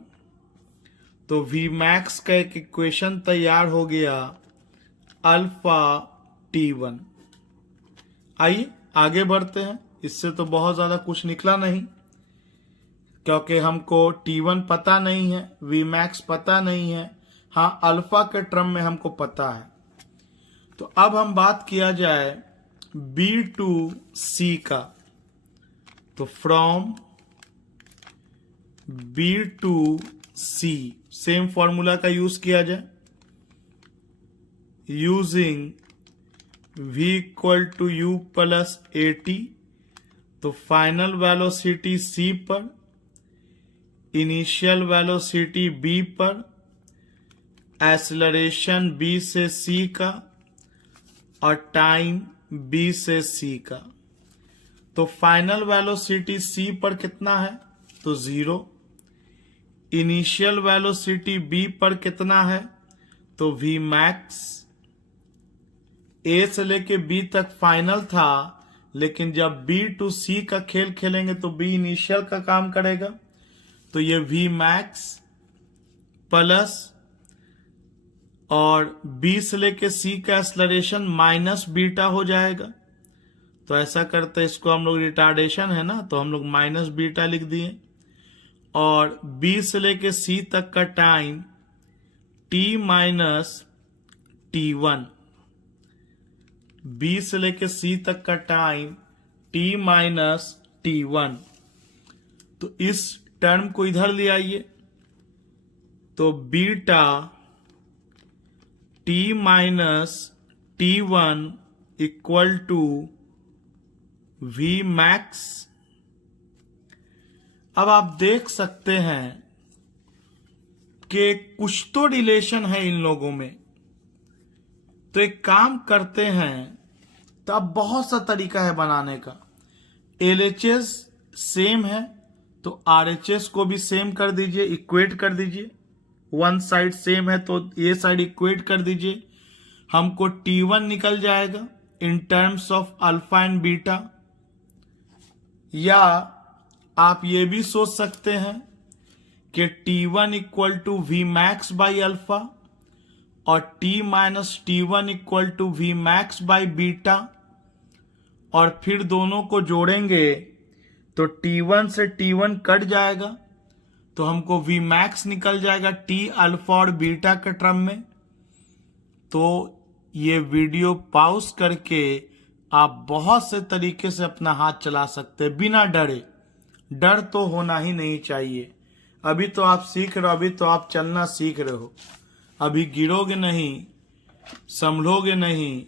तो V मैक्स का एक इक्वेशन तैयार हो गया अल्फा T1। आइए आगे बढ़ते हैं। इससे तो बहुत ज्यादा कुछ निकला नहीं क्योंकि हमको T1 पता नहीं है, V मैक्स पता नहीं है, हाँ अल्फा के टर्म में हमको पता है। तो अब हम बात किया जाए B टू C का। तो from B to C same formula का यूज किया जाए using V equal to U plus AT। तो फाइनल वेलोसिटी C पर, इनिशियल वेलोसिटी B पर, एक्सेलरेशन B से C का और टाइम B से C का। तो फाइनल वेलोसिटी C पर कितना है तो 0। इनिशियल वेलोसिटी B पर कितना है तो V मैक्स। A से लेके B तक फाइनल था, लेकिन जब B टू C का खेल खेलेंगे तो B इनिशियल का काम करेगा, तो ये V मैक्स प्लस और B से लेके C का एक्सेलरेशन माइनस बीटा हो जाएगा। तो ऐसा करते इसको हम लोग रिटार्डेशन है ना, तो हम लोग माइनस बीटा लिख दिए। और B से लेके C तक का time T minus T1, B से लेके C तक का टाइम T माइनस T1। तो इस टर्म को इधर ले आइए, तो beta T minus T1 equal to V max. अब आप देख सकते हैं कि कुछ तो रिलेशन है इन लोगों में। तो एक काम करते हैं, तो अब बहुत सा तरीका है बनाने का। LHS सेम है तो RHS को भी सेम कर दीजिए, इक्वेट कर दीजिए। वन साइड सेम है तो ये साइड इक्वेट कर दीजिए, हमको T1 निकल जाएगा in terms of alpha and beta. या आप ये भी सोच सकते हैं कि T1 equal to V max by alpha और T minus T1 equal to V max by beta, और फिर दोनों को जोड़ेंगे तो T1 से T1 कट जाएगा तो हमको वी मैक्स निकल जाएगा T अल्फा और बीटा के टर्म में। तो ये वीडियो पॉज करके आप बहुत से तरीके से अपना हाथ चला सकते हैं बिना डरे। डर तो होना ही नहीं चाहिए। अभी तो आप सीख रहे हो, अभी तो आप चलना सीख रहे हो, अभी गिरोगे नहीं, संभलोगे नहीं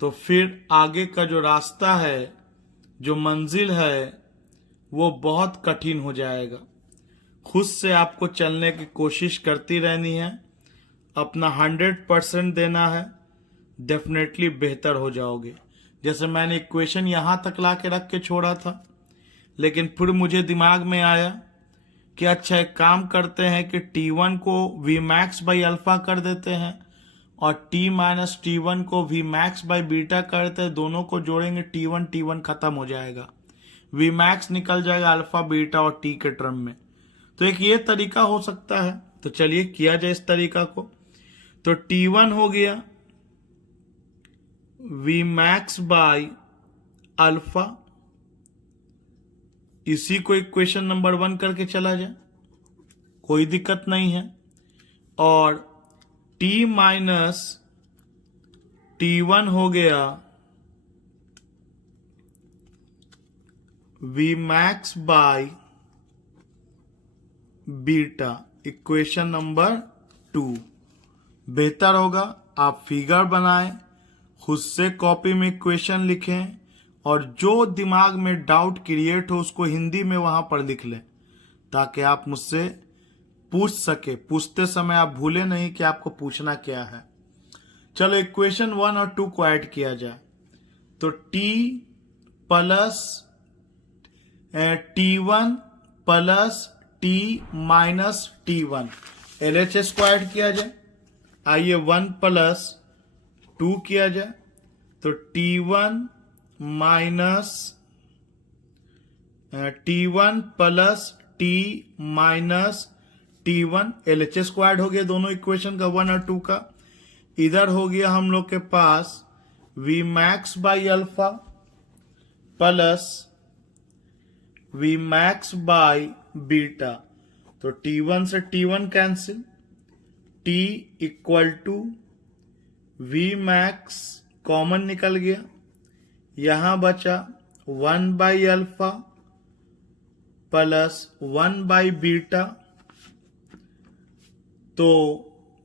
तो फिर आगे का जो रास्ता है, जो मंजिल है, वो बहुत कठिन हो जाएगा। खुद से आपको चलने की कोशिश करती रहनी है, अपना 100% देना है, डेफिनेटली बेहतर हो जाओगे। जैसे मैंने इक्वेशन यहाँ तक ला के रख के छोड़ा था, लेकिन फिर मुझे दिमाग में आया कि अच्छा एक काम करते हैं कि T1 को V मैक्स बाई अल्फा कर देते हैं और T माइनस T1 को V मैक्स बाई बीटा करते हैं, दोनों को जोड़ेंगे T1 खत्म हो जाएगा, V मैक्स निकल जाएगा अल्फा बीटा और T के टर्म में। तो एक ये तरीका हो सकता है, तो चलिए किया जाए इस तरीका को। तो T1 हो गया V मैक्स बाई अल्फा, इसी को इक्वेशन नंबर 1 करके चला जाए, कोई दिक्कत नहीं है। और T माइनस T1 हो गया V max by beta, equation number 2। बेहतर होगा आप फिगर बनाएं, खुद से कॉपी में इक्वेशन लिखें और जो दिमाग में डाउट क्रिएट हो उसको हिंदी में वहां पर लिख लें, ताकि आप मुझसे पूछ सके। पूछते समय आप भूले नहीं कि आपको पूछना क्या है। चलो इक्वेशन 1 और 2 को ऐड किया जाए तो T1 plus T minus T1 LHS को ऐड किया जाए। आइए 1 प्लस 2 किया जाए तो T1 plus T minus T1 LHS को ऐड हो गया दोनों इक्वेशन का, 1 और 2 का। इधर हो गया हम लोग के पास V max by alpha plus V max by beta, तो T1 से T1 cancel, T equal to V max common निकल गया, यहां बचा 1 by alpha plus 1 by beta, तो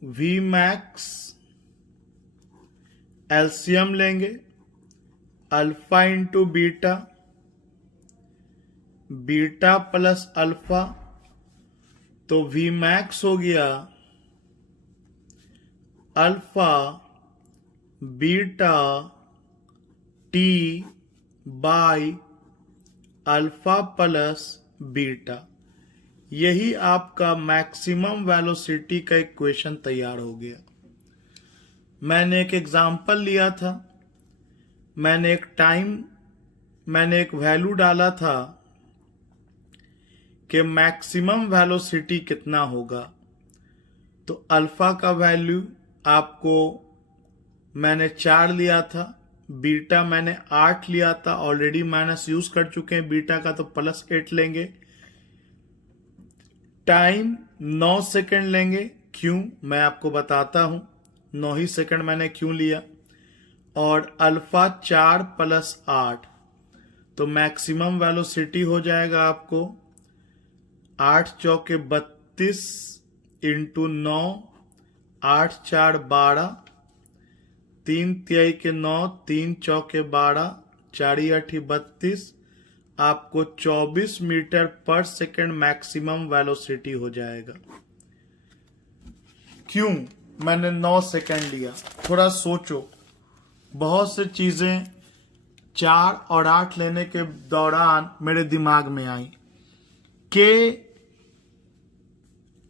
V मैक्स एलसीएम लेंगे, alpha into beta, beta plus alpha, तो V max हो गया alpha beta T by alpha plus beta. यही आपका मैक्सिमम वेलोसिटी का इक्वेशन तैयार हो गया। मैंने एक एग्जांपल लिया था, मैंने एक वैल्यू डाला था कि मैक्सिमम वेलोसिटी कितना होगा, तो अल्फा का वैल्यू आपको मैंने 4 लिया था, बीटा मैंने 8 लिया था, ऑलरेडी माइनस यूज कर चुके हैं बीटा का, तो प्लस 8 लेंगे। टाइम 9 सेकंड लेंगे, क्यों मैं आपको बताता हूं, 9 ही सेकंड मैंने क्यों लिया। और अल्फा 4 प्लस 8, तो मैक्सिमम वेलोसिटी हो जाएगा आपको 8 चौके 32 इंटू 9, 8 4 12, 3 तिहाई के 9, 3 चौके 12, 4 8 32, आपको 24 metre per second maximum velocity हो जाएगा। क्यों मैंने 9 सेकंड लिया, थोड़ा सोचो। बहुत से चीजें 4 और 8 लेने के दौरान मेरे दिमाग में आई कि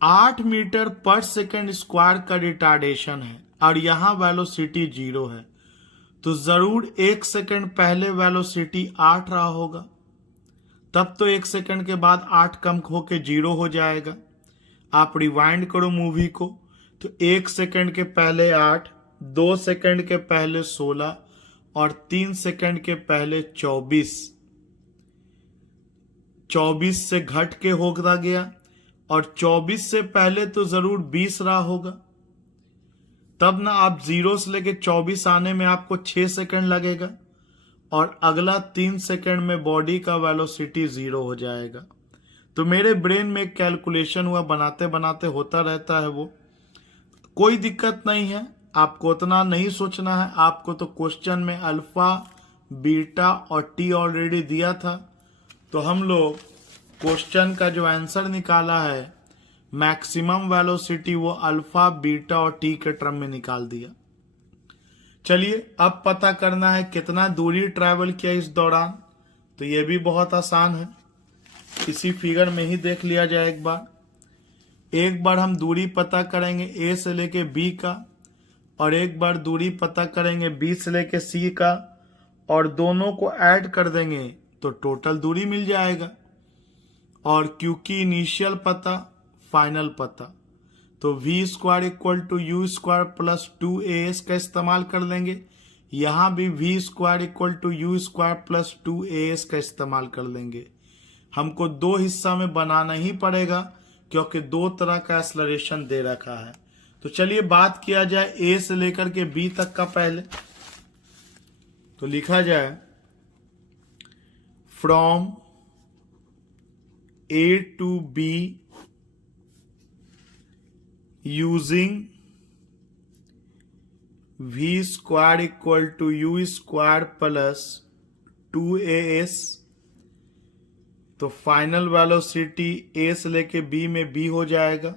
8 मीटर पर सेकेंड स्क्वायर का रिटार्डेशन है और यहां वेलोसिटी 0 है, तो जरूर 1 सेकेंड पहले वेलोसिटी 8 रहा होगा, तब तो 1 सेकेंड के बाद 8 कम होके 0 हो जाएगा। आप रिवाइंड करो मूवी को, तो 1 सेकेंड के पहले 8, 2 सेकेंड के पहले 16 और 3 सेकेंड के पहले 24 से घट के होता गया, और 24 से पहले तो जरूर 20 रहा होगा, तब ना आप 0 से लेके 24 आने में आपको 6 सेकेंड लगेगा और अगला 3 सेकेंड में बॉडी का वेलोसिटी 0 हो जाएगा। तो मेरे ब्रेन में एक कैलकुलेशन हुआ, बनाते बनाते होता रहता है वो, कोई दिक्कत नहीं है, आपको उतना नहीं सोचना है। आपको तो क्वेश्चन में अल्फा, बीटा और टी ऑलरेडी दिया था, तो हम लोग क्वेश्चन का जो आंसर निकाला है मैक्सिमम वेलोसिटी वो अल्फा, बीटा और टी के टर्म में निकाल दिया। चलिए अब पता करना है कितना दूरी ट्रैवल किया इस दौरान, तो ये भी बहुत आसान है, इसी फिगर में ही देख लिया जाए। एक बार हम दूरी पता करेंगे ए से लेके बी का, और एक बार दूरी पता करेंगे बी से लेके सी का, और दोनों को ऐड कर देंगे तो टोटल दूरी मिल जाएगा। और क्योंकि इनिशियल पता फाइनल पता, तो V square equal to U square plus 2as का इस्तेमाल कर लेंगे। यहां भी V square equal to U square plus 2as का इस्तेमाल कर लेंगे। हमको 2 हिस्सा में बनाना ही पड़ेगा क्योंकि 2 तरह का एक्सेलरेशन दे रखा है। तो चलिए बात किया जाए ए से लेकर के बी तक का पहले, तो लिखा जाए from A to B using v square equal to U square plus 2as। तो फाइनल वेलोसिटी a से लेके b में b हो जाएगा,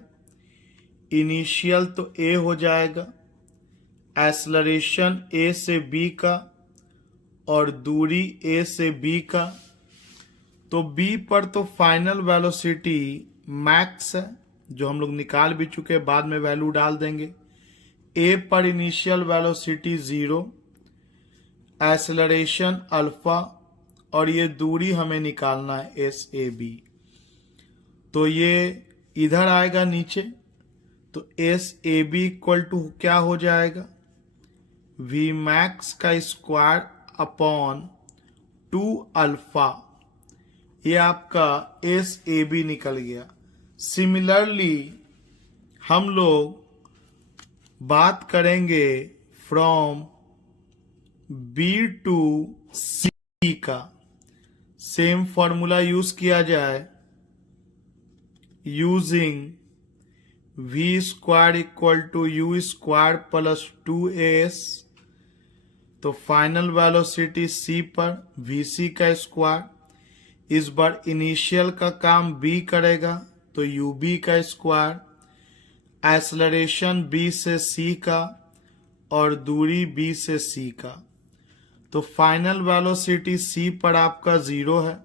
इनिशियल तो a हो जाएगा, एक्सेलरेशन a से b का और दूरी a से b का। तो b पर तो फाइनल वेलोसिटी मैक्स है जो हम लोग निकाल भी चुके, बाद में वैल्यू डाल देंगे। a पर इनिशियल वेलोसिटी 0, एक्सेलरेशन अल्फा, और ये दूरी हमें निकालना है एस ए बी। तो ये इधर आएगा नीचे, तो S A B equal to क्या हो जाएगा, वी मैक्स का स्क्वायर अपॉन 2 अल्फा। ये आपका एस ए बी निकल गया। सिमिलरली हम लोग बात करेंगे फ्रॉम बी टू सी का, सेम फॉर्मूला यूज किया जाए, using V square equal to U square plus 2as। तो फाइनल वेलोसिटी सी पर वी सी का स्क्वायर, इस बार इनिशियल का काम बी करेगा तो यू बी का स्क्वायर, एक्सेलरेशन बी से सी का और दूरी बी से सी का। तो फाइनल वेलोसिटी सी पर आपका 0 है,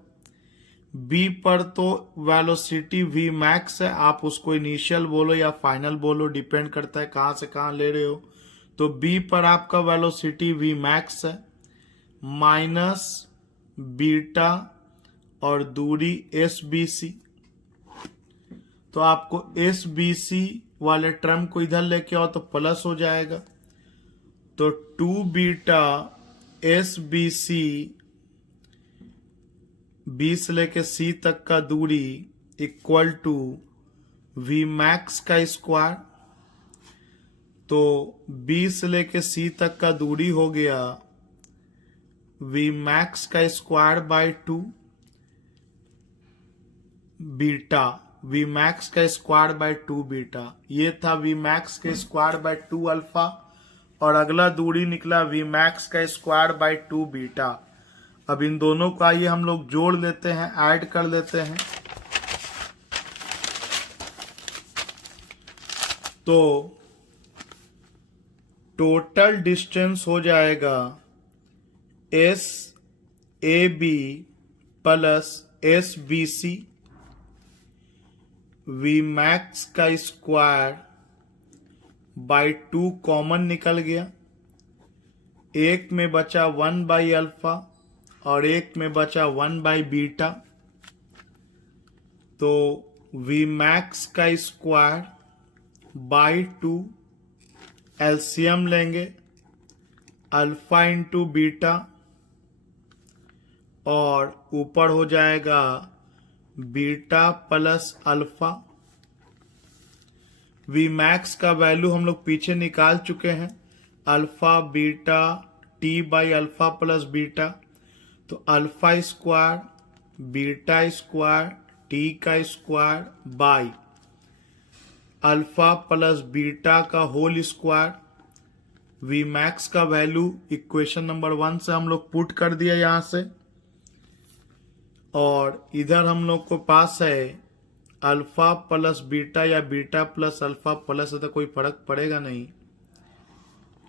बी पर तो वेलोसिटी वी मैक्स है, आप उसको इनिशियल बोलो या फाइनल बोलो, डिपेंड करता है कहाँ से कहाँ ले रहे हो। तो बी पर आपका वेलोसिटी वी मैक्स है माइनस बीटा और दूरी एस बी सी। तो आपको एस बी सी वाले टर्म को इधर लेके आओ तो प्लस हो जाएगा। तो 2 beta S B C, B से लेके सी तक का दूरी इक्वल टू वी मैक्स का स्क्वायर। तो बी से लेके सी तक का दूरी हो गया वी मैक्स का square by 2 beta, V max का स्क्वायर बाय 2 बीटा। ये था वी मैक्स के स्क्वायर बाय 2 अल्फा, और अगला दूरी निकला वी मैक्स का स्क्वायर बाय 2 बीटा। अब इन दोनों का ये हम लोग जोड़ लेते हैं, ऐड कर लेते हैं। तो टोटल डिस्टेंस हो जाएगा S A B plus S B C. V max का स्क्वायर बाई 2 कॉमन निकल गया, एक में बचा 1 बाई अल्फा और एक में बचा 1 बाई बीटा। तो वी मैक्स का स्क्वायर बाई 2 एलसीएम लेंगे, अल्फा इंटू बीटा और ऊपर हो जाएगा beta plus alpha. V max का वैल्यू हम लोग पीछे निकाल चुके हैं, alpha beta T by alpha plus beta. तो alpha square beta square T का square by alpha plus beta का होल स्क्वायर। वी मैक्स का वैल्यू इक्वेशन नंबर 1 से हम लोग पुट कर दिया यहां से, और इधर हम लोग को पास है अल्फा प्लस बीटा या बीटा प्लस अल्फा प्लस, तो कोई फर्क पड़ेगा नहीं,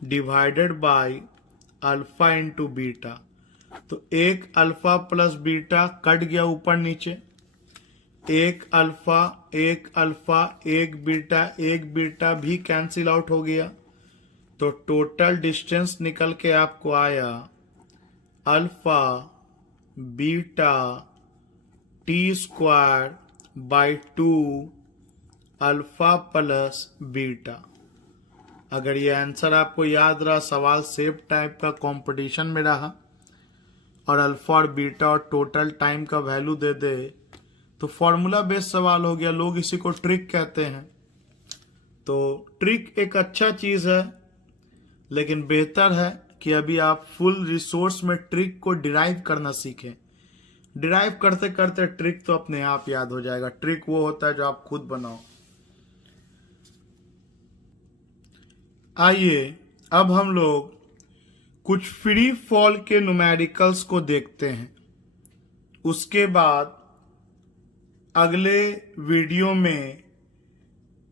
divided by alpha into beta. तो एक अल्फा प्लस बीटा कट गया ऊपर नीचे, एक अल्फा एक बीटा भी कैंसिल आउट हो गया। तो टोटल डिस्टेंस निकल के आपको आया alpha beta T square by 2 alpha plus beta. अगर ये आंसर आपको याद रहा, सवाल सेम टाइप का कंपटीशन में रहा और अल्फा और बीटा और टोटल टाइम का वैल्यू दे दे, तो फॉर्मूला बेस्ड सवाल हो गया। लोग इसी को ट्रिक कहते हैं। तो ट्रिक एक अच्छा चीज है, लेकिन बेहतर है कि अभी आप फुल रिसोर्स में ट्रिक को डिराइव करना सीखें। डिराइव करते करते ट्रिक तो अपने आप याद हो जाएगा। ट्रिक वो होता है जो आप खुद बनाओ। आइए अब हम लोग कुछ फ्री फॉल के न्यूमेरिकल्स को देखते हैं। उसके बाद अगले वीडियो में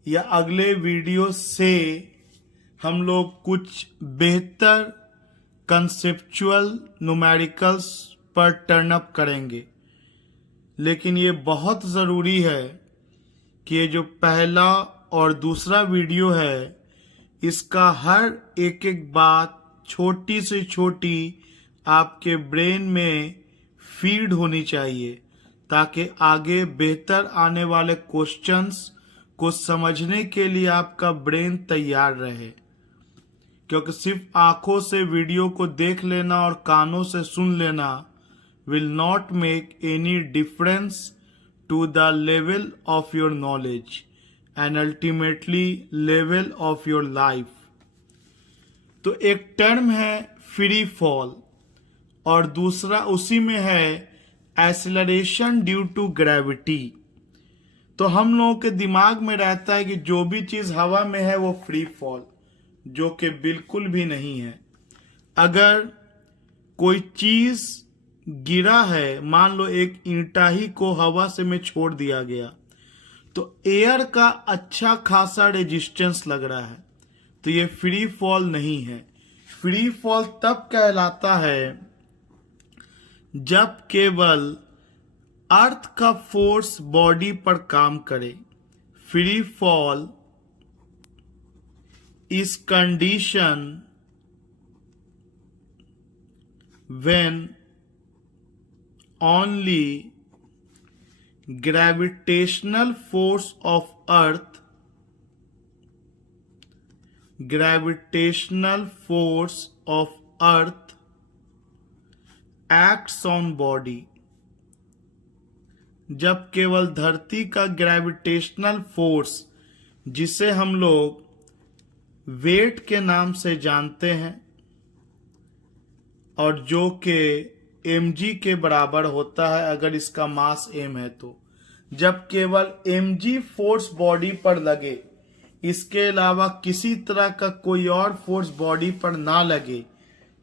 या अगले वीडियो से हम लोग कुछ बेहतर कंसेप्चुअल न्यूमेरिकल्स पर टर्न अप करेंगे। लेकिन ये बहुत ज़रूरी है कि ये जो पहला और दूसरा वीडियो है, इसका हर एक एक बात छोटी से छोटी आपके ब्रेन में फीड होनी चाहिए, ताकि आगे बेहतर आने वाले क्वेश्चंस को समझने के लिए आपका ब्रेन तैयार रहे। क्योंकि सिर्फ आंखों से वीडियो को देख लेना और कानों से सुन लेना will not make any difference to the level of your knowledge and ultimately level of your life। तो एक टर्म है फ्री फॉल और दूसरा उसी में है एक्सेलरेशन ड्यू टू ग्रेविटी। तो हम लोगों के दिमाग में रहता है कि जो भी चीज हवा में है वो फ्री फॉल, जो कि बिल्कुल भी नहीं है। अगर कोई चीज गिरा है, मान लो एक ईंटा ही को हवा से में छोड़ दिया गया, तो एयर का अच्छा खासा रेजिस्टेंस लग रहा है, तो ये फ्री फॉल नहीं है। फ्री फॉल तब कहलाता है जब केवल अर्थ का फोर्स बॉडी पर काम करे। Free fall is condition when only gravitational force of earth acts on body। जब केवल धरती का ग्रेविटेशनल फोर्स, जिसे हम लोग वेट के नाम से जानते हैं और जो कि mg के बराबर होता है अगर इसका मास m है, तो जब केवल mg फोर्स बॉडी पर लगे, इसके अलावा किसी तरह का कोई और फोर्स बॉडी पर ना लगे,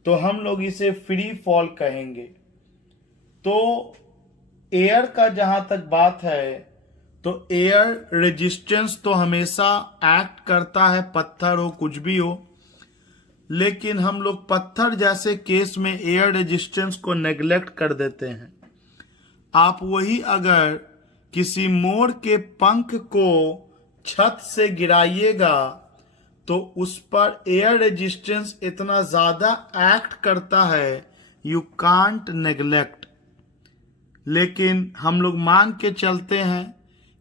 तो हम लोग इसे फ्री फॉल कहेंगे। तो एयर का जहां तक बात है, तो एयर रेजिस्टेंस तो हमेशा एक्ट करता है, पत्थर हो कुछ भी हो, लेकिन हम लोग पत्थर जैसे केस में एयर रेजिस्टेंस को नेग्लेक्ट कर देते हैं। आप वही अगर किसी मोर के पंख को छत से गिराइएगा तो उस पर एयर रेजिस्टेंस इतना ज्यादा एक्ट करता है, यू कांट नेग्लेक्ट। लेकिन हम लोग मान के चलते हैं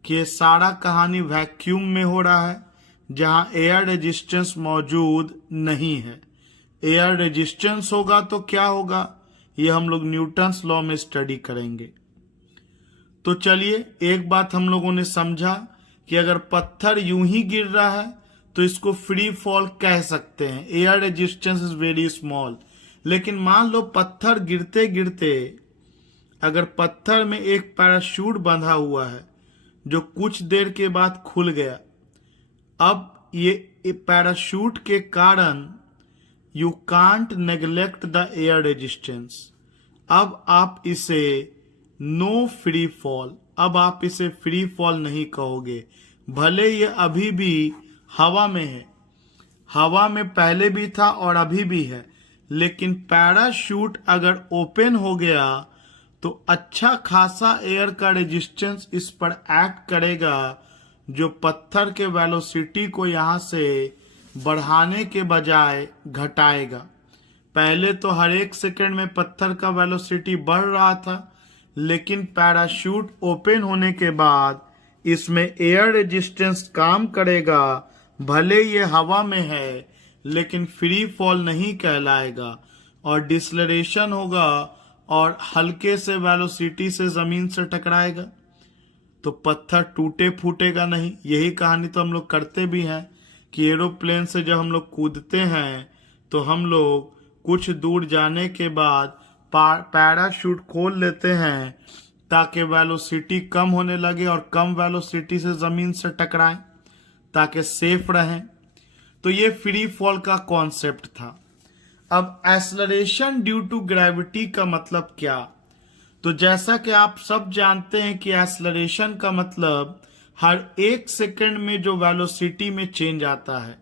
कि ये सारा कहानी वैक्यूम में हो रहा है जहां एयर रेजिस्टेंस मौजूद नहीं है। एयर रेजिस्टेंस होगा तो क्या होगा, ये हम लोग न्यूटन्स लॉ में स्टडी करेंगे। तो चलिए, एक बात हम लोगों ने समझा कि अगर पत्थर यूं ही गिर रहा है तो इसको फ्री फॉल कह सकते हैं, air resistance is very small. लेकिन मान लो पत्थर गिरते गिरते अगर पत्थर में एक पैराशूट बंधा हुआ है जो कुछ देर के बाद खुल गया, अब ये पैराशूट के कारण you can't neglect the air resistance. अब आप इसे नो फ्री फॉल, अब आप इसे फ्री फॉल नहीं कहोगे, भले ये अभी भी हवा में है, हवा में पहले भी था और अभी भी है। लेकिन पैराशूट अगर ओपन हो गया तो अच्छा खासा एयर का रेजिस्टेंस इस पर एक्ट करेगा, जो पत्थर के वेलोसिटी को यहां से बढ़ाने के बजाय घटाएगा। पहले तो हर एक सेकंड में पत्थर का वेलोसिटी बढ़ रहा था, लेकिन पैराशूट ओपन होने के बाद इसमें एयर रेजिस्टेंस काम करेगा, भले ये हवा में है लेकिन फ्री फॉल नहीं कहलाएगा, और डिसलरेशन होगा और हल्के से वेलोसिटी से जमीन से टकराएगा। तो पत्थर टूटे फूटेगा नहीं। यही कहानी तो हम लोग करते भी हैं कि एरोप्लेन से जब हम लोग कूदते हैं तो हम लोग कुछ दूर जाने के बाद पैराशूट खोल लेते हैं ताकि वेलोसिटी कम होने लगे और कम वेलोसिटी से जमीन से टकराएं ताकि सेफ रहें। तो ये फ्री फॉल का कॉन्सेप्ट था। अब एक्सेलरेशन ड्यू टू ग्रेविटी का मतलब क्या? तो जैसा कि आप सब जानते हैं कि एक्सेलरेशन का मतलब हर एक सेकंड में जो वेलोसिटी में चेंज आता है,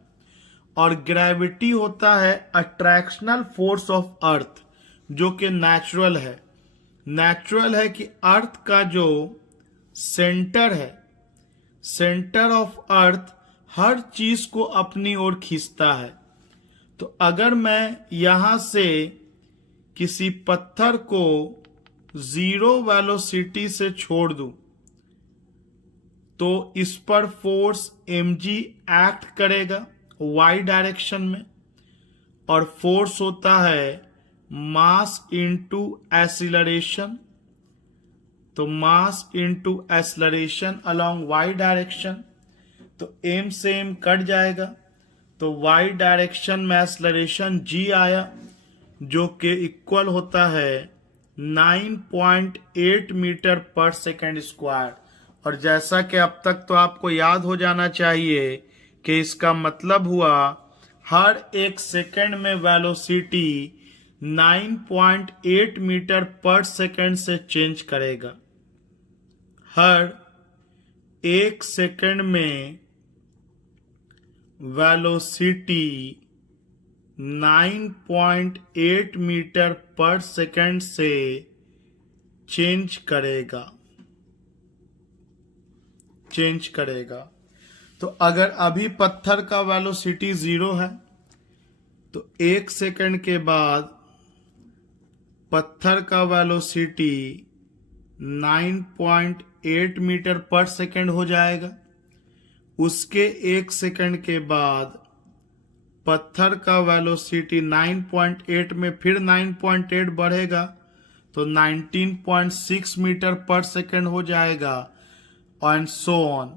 और ग्रेविटी होता है अट्रैक्शनल फोर्स ऑफ अर्थ, जो कि नेचुरल है। नेचुरल है कि अर्थ का जो सेंटर है, सेंटर ऑफ अर्थ हर चीज को अपनी ओर खींचता है। तो अगर मैं यहां से किसी पत्थर को जीरो वेलोसिटी से छोड़ दूं तो इस पर फोर्स mg एक्ट करेगा y डायरेक्शन में, और फोर्स होता है मास इनटू एक्सीलरेशन। तो mass into acceleration along y direction, तो m से m कट जाएगा, तो y डायरेक्शन में एक्सीलरेशन g आया, जो कि इक्वल होता है 9.8 मीटर पर सेकेंड स्क्वायर। और जैसा कि अब तक तो आपको याद हो जाना चाहिए कि इसका मतलब हुआ हर एक सेकेंड में वेलोसिटी 9.8 मीटर पर सेकेंड से चेंज करेगा। हर एक सेकेंड में वेलोसिटी 9.8 मीटर पर सेकेंड से चेंज करेगा। तो अगर अभी पत्थर का वेलोसिटी 0 है तो एक सेकंड के बाद पत्थर का वेलोसिटी 9.8 मीटर पर सेकंड हो जाएगा। उसके एक सेकंड के बाद पत्थर का वेलोसिटी 9.8 में फिर 9.8 बढ़ेगा तो 19.6 मीटर पर सेकंड हो जाएगा, एंड सो ऑन।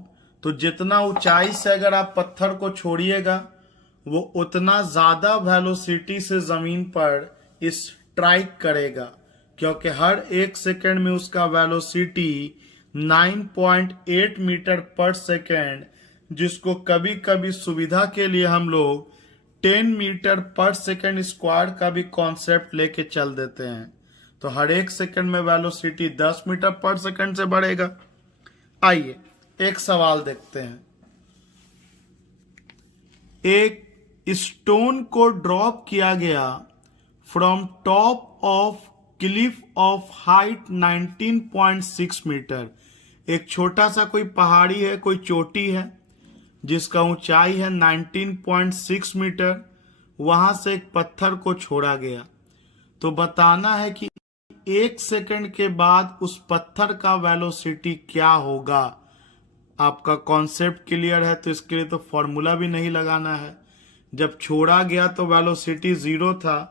तो जितना ऊंचाई से अगर आप पत्थर को छोड़िएगा वो उतना ज्यादा वेलोसिटी से जमीन पर स्ट्राइक करेगा, क्योंकि हर एक सेकंड में उसका वेलोसिटी 9.8 मीटर पर सेकंड, जिसको कभी कभी सुविधा के लिए हम लोग 10 मीटर पर सेकंड स्क्वायर का भी कॉन्सेप्ट लेके चल देते हैं। तो हर एक सेकंड में वेलोसिटी 10 मीटर पर सेकंड से बढ़ेगा। आइए एक सवाल देखते हैं। एक स्टोन को ड्रॉप किया गया from top of cliff of height 19.6 metre. एक छोटा सा कोई पहाड़ी है, कोई चोटी है जिसका ऊंचाई है 19.6 मीटर, वहां से एक पत्थर को छोड़ा गया। तो बताना है कि 1 सेकंड के बाद उस पत्थर का वेलोसिटी क्या होगा। आपका कॉन्सेप्ट क्लियर है तो इसके लिए तो फॉर्मूला भी नहीं लगाना है। जब छोड़ा गया तो वेलोसिटी 0 था,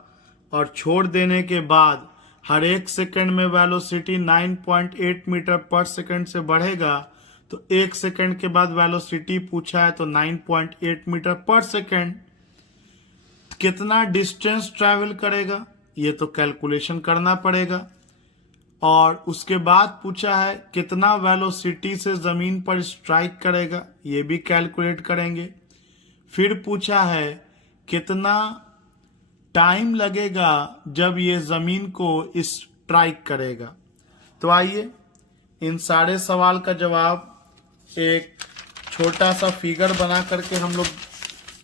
और छोड़ देने के बाद हर 1 सेकंड में वेलोसिटी 9.8 मीटर पर सेकंड से बढ़ेगा। तो 1 सेकंड के बाद वेलोसिटी पूछा है तो 9.8 मीटर पर सेकंड। कितना डिस्टेंस ट्रैवल करेगा ये तो कैलकुलेशन करना पड़ेगा। और उसके बाद पूछा है कितना वेलोसिटी से जमीन पर स्ट्राइक करेगा, ये भी कैलकुलेट करेंगे। फिर पूछा है कितना टाइम लगेगा जब ये जमीन को स्ट्राइक करेगा। तो आइए इन सारे सवाल का जवाब एक छोटा सा फिगर बना करके हम लोग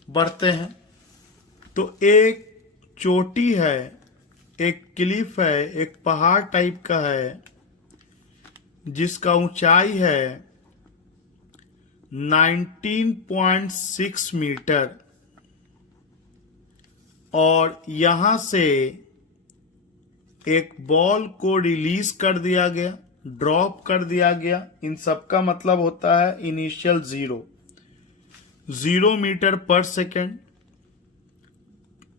बढ़ते हैं। तो एक चोटी है, एक क्लिफ है, एक पहाड़ टाइप का है जिसका ऊंचाई है 19.6 मीटर, और यहां से एक बॉल को रिलीज कर दिया गया, ड्रॉप कर दिया गया। इन सब का मतलब होता है इनिशियल 0 मीटर पर सेकेंड।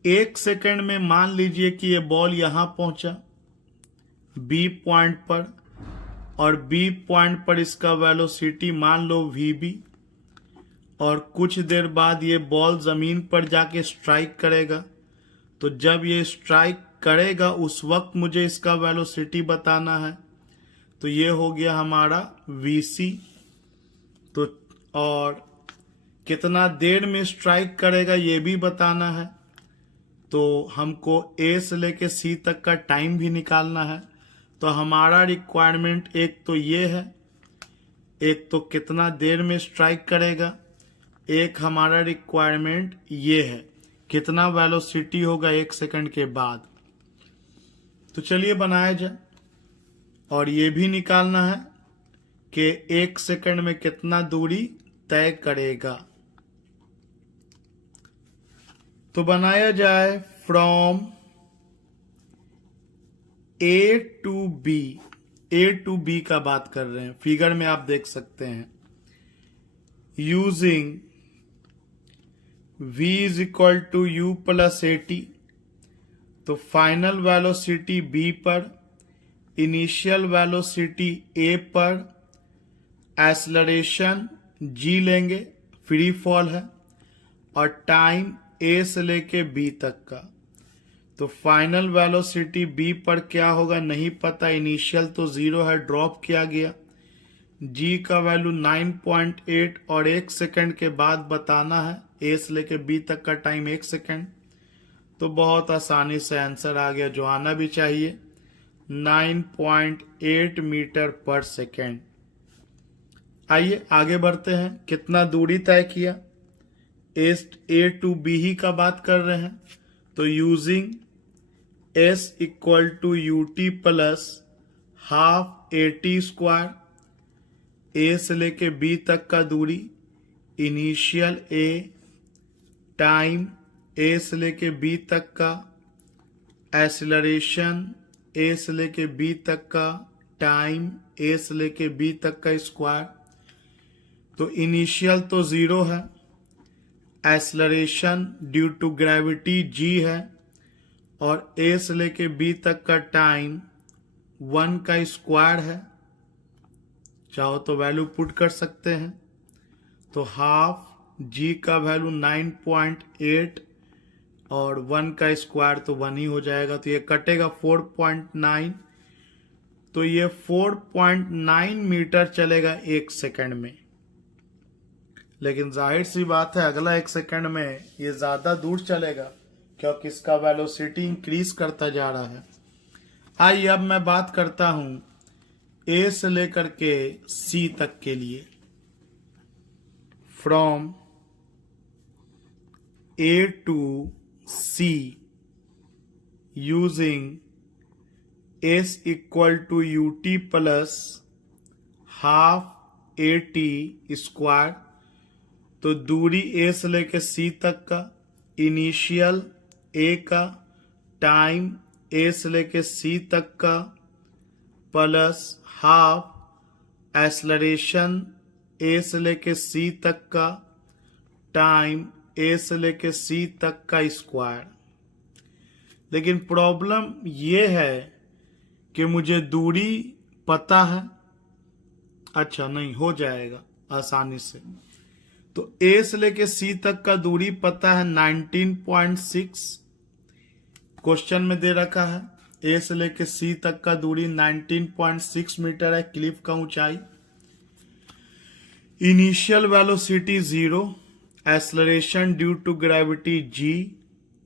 1 सेकेंड में मान लीजिए कि ये बॉल यहां पहुंचा बी पॉइंट पर, और बी पॉइंट पर इसका वेलोसिटी मान लो वीबी, और कुछ देर बाद ये बॉल जमीन पर जाके स्ट्राइक करेगा। तो जब ये स्ट्राइक करेगा उस वक्त मुझे इसका वेलोसिटी बताना है। तो ये हो गया हमारा वीसी। तो और कितना देर में स्ट्राइक करेगा ये भी बताना है। तो हमको ए से लेके सी तक का टाइम भी निकालना है। तो हमारा रिक्वायरमेंट एक तो ये है, एक तो कितना देर में स्ट्राइक करेगा, एक हमारा रिक्वायरमेंट ये है कितना वेलोसिटी होगा 1 सेकंड के बाद। तो चलिए बनाया जाए। और ये भी निकालना है कि 1 सेकंड में कितना दूरी तय करेगा। तो बनाया जाए from A to B. A to B का बात कर रहे हैं, फिगर में आप देख सकते हैं। Using v is equal to U plus A T. तो फाइनल वेलोसिटी b पर, इनिशियल वेलोसिटी a पर, एक्सेलरेशन g लेंगे, फ्री फॉल है, और टाइम a से लेके b तक का। तो फाइनल वेलोसिटी b पर क्या होगा नहीं पता, इनिशियल तो 0 है, ड्रॉप किया गया। g का वैल्यू 9.8 और 1 सेकंड के बाद बताना है। a से लेके b तक का टाइम 1 सेकंड। तो बहुत आसानी से आंसर आ गया जो आना भी चाहिए, 9.8 मीटर पर सेकंड। आइए आगे बढ़ते हैं। कितना दूरी तय किया, ए टू बी ही का बात कर रहे हैं। तो using s equal to U T plus half a t square. A से लेके बी तक का दूरी, इनिशियल ए, टाइम ए से लेके बी तक का, एक्सेलरेशन ए से लेके बी तक का, टाइम ए से लेके बी तक का स्क्वायर। तो इनिशियल तो 0 है, acceleration due to gravity g है, और ए से लेके बी तक का टाइम 1 का स्क्वायर है। चाहो तो वैल्यू पुट कर सकते हैं। तो हाफ g का वैल्यू 9.8 और 1 का स्क्वायर तो 1 ही हो जाएगा। तो ये कटेगा 4.9। तो ये 4.9 मीटर चलेगा 1 सेकंड में। लेकिन जाहिर सी बात है अगला 1 सेकंड में ये ज्यादा दूर चलेगा क्योंकि इसका वेलोसिटी इंक्रीज करता जा रहा है। आइए अब मैं बात करता हूं ए से लेकर के सी तक के लिए। From A to C using S equal to U T plus half AT square, तो दूरी A से लेके C तक का, इनिशियल A का, टाइम A से लेके C तक का, प्लस हाफ एक्सलरेशन A से लेके C तक का, टाइम A से लेके C तक का स्क्वायर। लेकिन प्रॉब्लम ये है कि मुझे दूरी पता है। अच्छा नहीं, हो जाएगा आसानी से। तो A से लेके C तक का दूरी पता है 19.6, क्वेश्चन में दे रखा है। A से लेके C तक का दूरी 19.6 मीटर है, क्लिफ का ऊंचाई। Initial velocity 0, acceleration due to gravity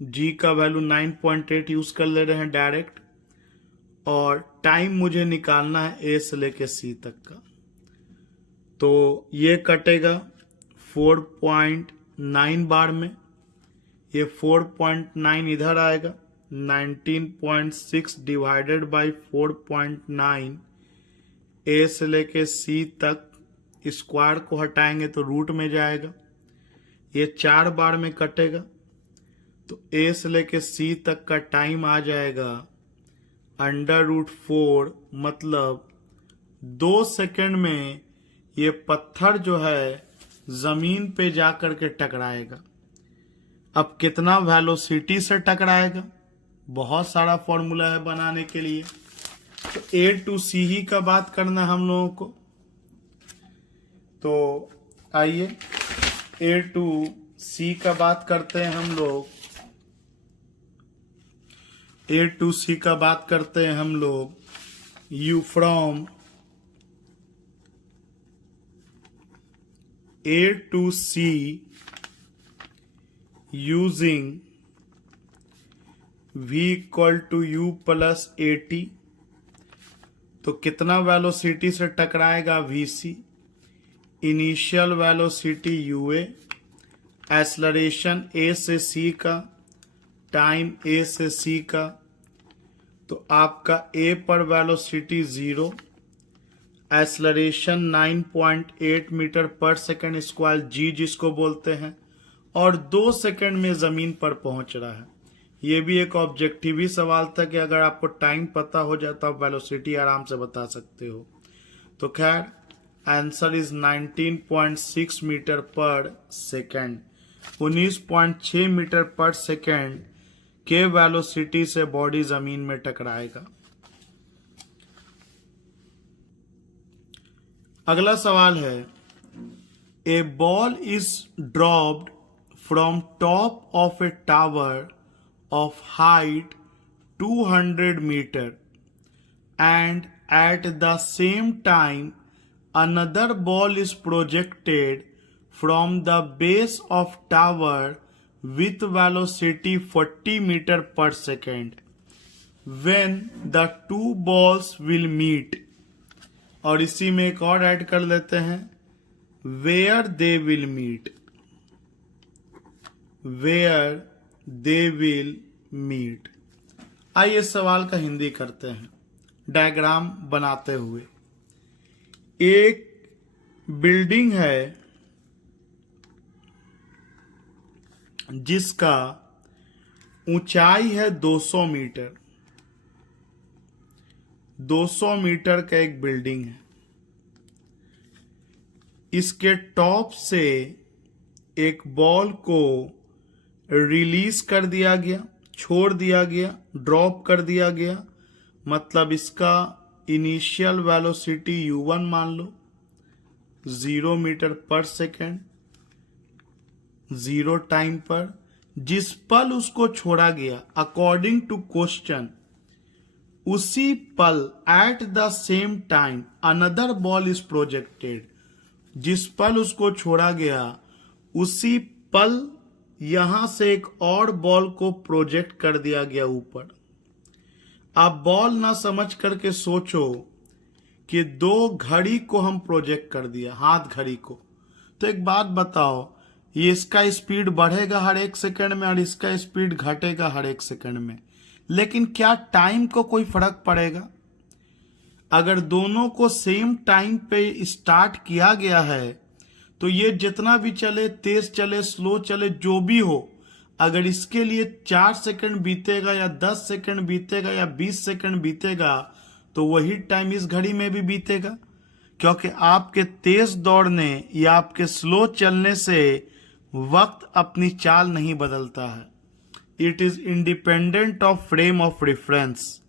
G का वैल्यू 9.8 यूज कर ले रहे हैं डायरेक्ट, और टाइम मुझे निकालना है A से लेके C तक का। तो ये कटेगा 4.9 बार में, ये 4.9 इधर आएगा, 19.6 डिवाइडेड बाई 4.9, A से लेके C तक स्क्वायर को हटाएंगे तो रूट में जाएगा, ये 4 बार में कटेगा। तो A से लेके C तक का टाइम आ जाएगा √4, मतलब 2 सेकंड में ये पत्थर जो है जमीन पे जाकर के टकराएगा। अब कितना वेलोसिटी से टकराएगा, बहुत सारा फॉर्मूला है बनाने के लिए। तो A to C ही का बात करना हम लोगों को। तो आइए A to C का बात करते हैं हम लोग। A to C का बात करते हैं हम लोग। U from A to C using V equal to U plus AT। तो कितना वेलोसिटी से टकराएगा VC, initial velocity UA, acceleration A से C का, टाइम A से C का। तो आपका A पर velocity 0, acceleration 9.8 metre per second square G जिसको बोलते हैं, और 2 सेकंड में जमीन पर पहुंच रहा है। ये भी एक ऑब्जेक्टिव ही सवाल था कि अगर आपको टाइम पता हो जाए तो आप वेलोसिटी आराम से बता सकते हो। तो खैर answer is 19.6 metre per second. 19.6 metre per second के वेलोसिटी से बॉडी जमीन में टकराएगा। अगला सवाल है, a ball is dropped from top of a tower of height 200 meter and at the same time another ball is projected from the base of tower with velocity 40 meter per second when the two balls will meet। और इसी में एक और add कर लेते हैं, where they will meet, where they will meet। आइए सवाल का हिंदी करते हैं डायग्राम बनाते हुए। एक बिल्डिंग है जिसका ऊंचाई है 200 मीटर। 200 मीटर का एक बिल्डिंग है। इसके टॉप से एक बॉल को रिलीज कर दिया गया, छोड़ दिया गया, ड्रॉप कर दिया गया। मतलब इसका इनिशियल वेलोसिटी U1 मान लो, 0 मीटर पर सेकेंड, 0 टाइम पर। जिस पल उसको छोड़ा गया अकॉर्डिंग टू क्वेश्चन, उसी पल at the same time another ball is projected. जिस पल उसको छोड़ा गया उसी पल यहां से एक और बॉल को प्रोजेक्ट कर दिया गया ऊपर। आप बॉल ना समझ करके सोचो कि 2 घड़ी को हम प्रोजेक्ट कर दिया, हाथ घड़ी को। तो एक बात बताओ, ये इसका स्पीड बढ़ेगा हर 1 सेकंड में और इसका स्पीड घटेगा हर 1 सेकंड में, लेकिन क्या टाइम को कोई फर्क पड़ेगा? अगर दोनों को सेम टाइम पे स्टार्ट किया गया है तो ये जितना भी चले, तेज चले, स्लो चले, जो भी हो, अगर इसके लिए 4 सेकंड बीतेगा या 10 सेकंड बीतेगा या 20 सेकंड बीतेगा तो वही टाइम इस घड़ी में भी बीतेगा, क्योंकि आपके तेज दौड़ने या आपके स्लो चलने से वक्त अपनी चाल नहीं बदलता है। It is independent of frame of reference.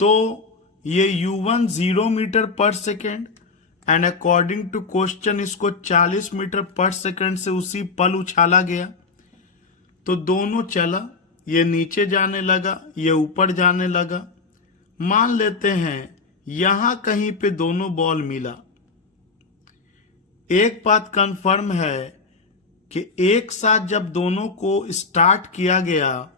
तो ये u1 0 मीटर पर second and according to question इसको 40 मीटर पर सेकेंड से उसी पल उछाला गया। तो दोनों चला, ये नीचे जाने लगा, ये ऊपर जाने लगा। मान लेते हैं यहां कहीं पे दोनों बॉल मिला। एक बात कंफर्म है कि एक साथ जब दोनों को स्टार्ट किया गया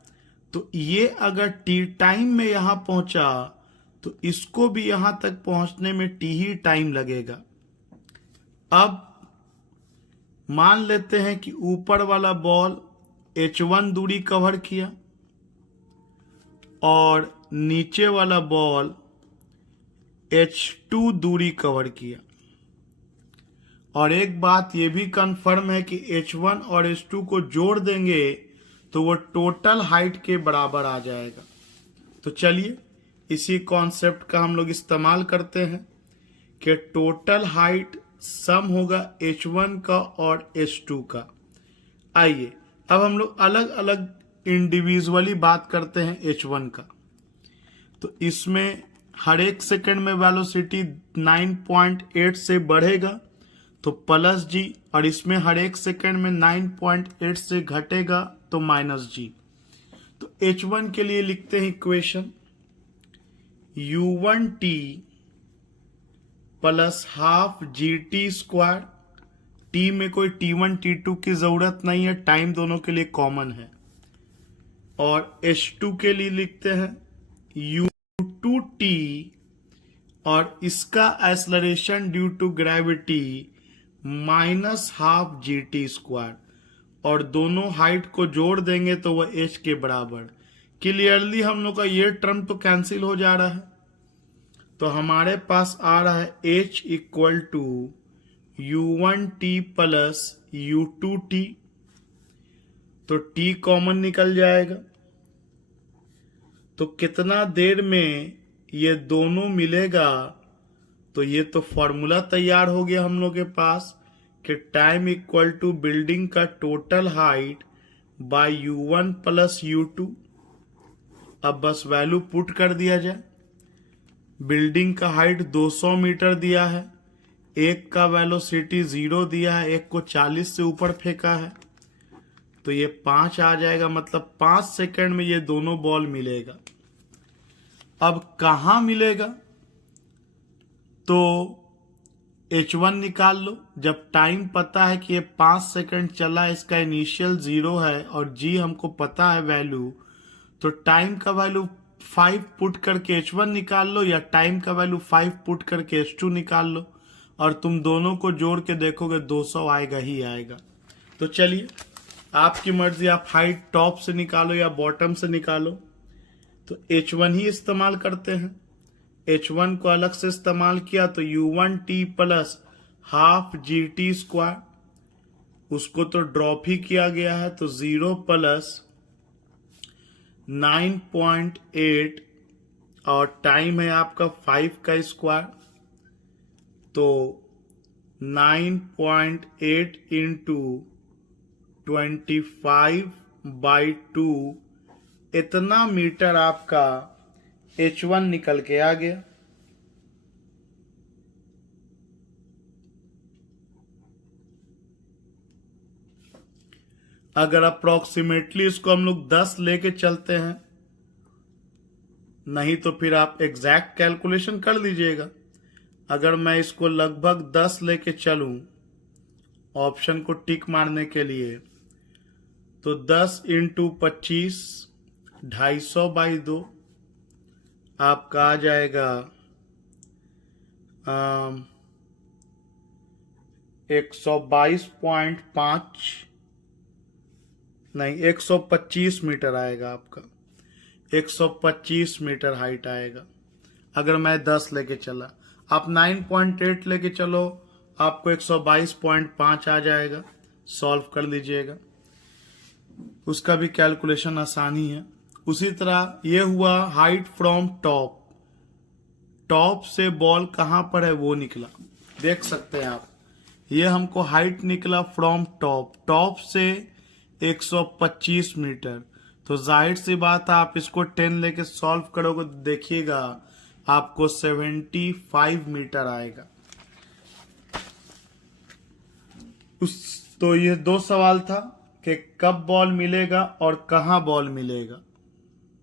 तो ये अगर टी टाइम में यहां पहुंचा तो इसको भी यहां तक पहुंचने में टी ही टाइम लगेगा। अब मान लेते हैं कि ऊपर वाला बॉल h1 दूरी कवर किया और नीचे वाला बॉल h2 दूरी कवर किया। और एक बात ये भी कंफर्म है कि h1 और h2 को जोड़ देंगे तो वो टोटल हाइट के बराबर आ जाएगा। तो चलिए इसी कॉन्सेप्ट का हम लोग इस्तेमाल करते हैं कि टोटल हाइट सम होगा h1 का और h2 का। आइए अब हम लोग अलग अलग इंडिविजुअली बात करते हैं h1 का। तो इसमें हर एक सेकंड में वेलोसिटी 9.8 से बढ़ेगा तो प्लस जी, और इसमें हर एक सेकंड में 9.8 से घटेगा तो माइनस जी। तो h1 के लिए लिखते हैं equation u1t plus half G T square. T में कोई t1 t2 की जरूरत नहीं है, टाइम दोनों के लिए कॉमन है। और h2 के लिए लिखते हैं u2t और इसका acceleration due to gravity minus half G T square, और दोनों हाइट को जोड़ देंगे तो वह h के बराबर। क्लियरली हम लोग का ये टर्म तो कैंसिल हो जा रहा है, तो हमारे पास आ रहा है h equal to u1t plus u2t। तो t कॉमन निकल जाएगा। तो कितना देर में ये दोनों मिलेगा, तो ये तो फॉर्मूला तैयार हो गया हम लोग के पास कि टाइम इक्वल टू बिल्डिंग का total height bye u1 plus u2। अब बस वैल्यू पुट कर दिया जाए। बिल्डिंग का हाइट 200 मीटर दिया है, एक का वेलोसिटी 0 दिया है, एक को 40 से ऊपर फेंका है, तो ये 5 आ जाएगा। मतलब 5 सेकंड में ये दोनों बॉल मिलेगा। अब कहां मिलेगा, तो h1 निकाल लो। जब टाइम पता है कि ये 5 सेकंड चला, इसका इनिशियल 0 है और g हमको पता है वैल्यू, तो टाइम का वैल्यू 5 पुट करके h1 निकाल लो या टाइम का वैल्यू 5 पुट करके h2 निकाल लो, और तुम दोनों को जोड़ के देखोगे 200 आएगा ही आएगा। तो चलिए आपकी मर्जी, आप हाइट टॉप से निकालो या बॉटम से निकालो। तो h1 ही इस्तेमाल करते हैं। h1 को अलग से इस्तेमाल किया तो u1t plus half G T square, उसको तो ड्रॉप ही किया गया है, तो 0 प्लस 9.8 और टाइम है आपका 5 का स्क्वायर, तो 9.8 इंटू 25/2 इतना मीटर आपका h1 निकल के आ गया। अगर अप्रोक्सीमेटली इसको हम लोग 10 लेके चलते हैं, नहीं तो फिर आप एग्जैक्ट कैलकुलेशन कर लीजिएगा। अगर मैं इसको लगभग 10 लेके चलूं ऑप्शन को टिक मारने के लिए, तो 10 इंटू 25 250/2 आपका आ जाएगा 122.5 नहीं 125 मीटर आएगा आपका। 125 मीटर हाइट आएगा। अगर मैं 10 लेके चला, आप 9.8 लेके चलो, आपको 122.5 आ जाएगा। सॉल्व कर लीजिएगा, उसका भी कैलकुलेशन आसानी है। उसी तरह ये हुआ हाइट फ्रॉम टॉप, टॉप से बॉल कहां पर है वो निकला, देख सकते हैं आप। ये हमको हाइट निकला फ्रॉम टॉप, टॉप से 125 मीटर। तो जाहिर सी बात है आप इसको 10 लेके सॉल्व करोगे तो देखिएगा आपको 75 मीटर आएगा। तो ये 2 सवाल था कि कब बॉल मिलेगा और कहां बॉल मिलेगा।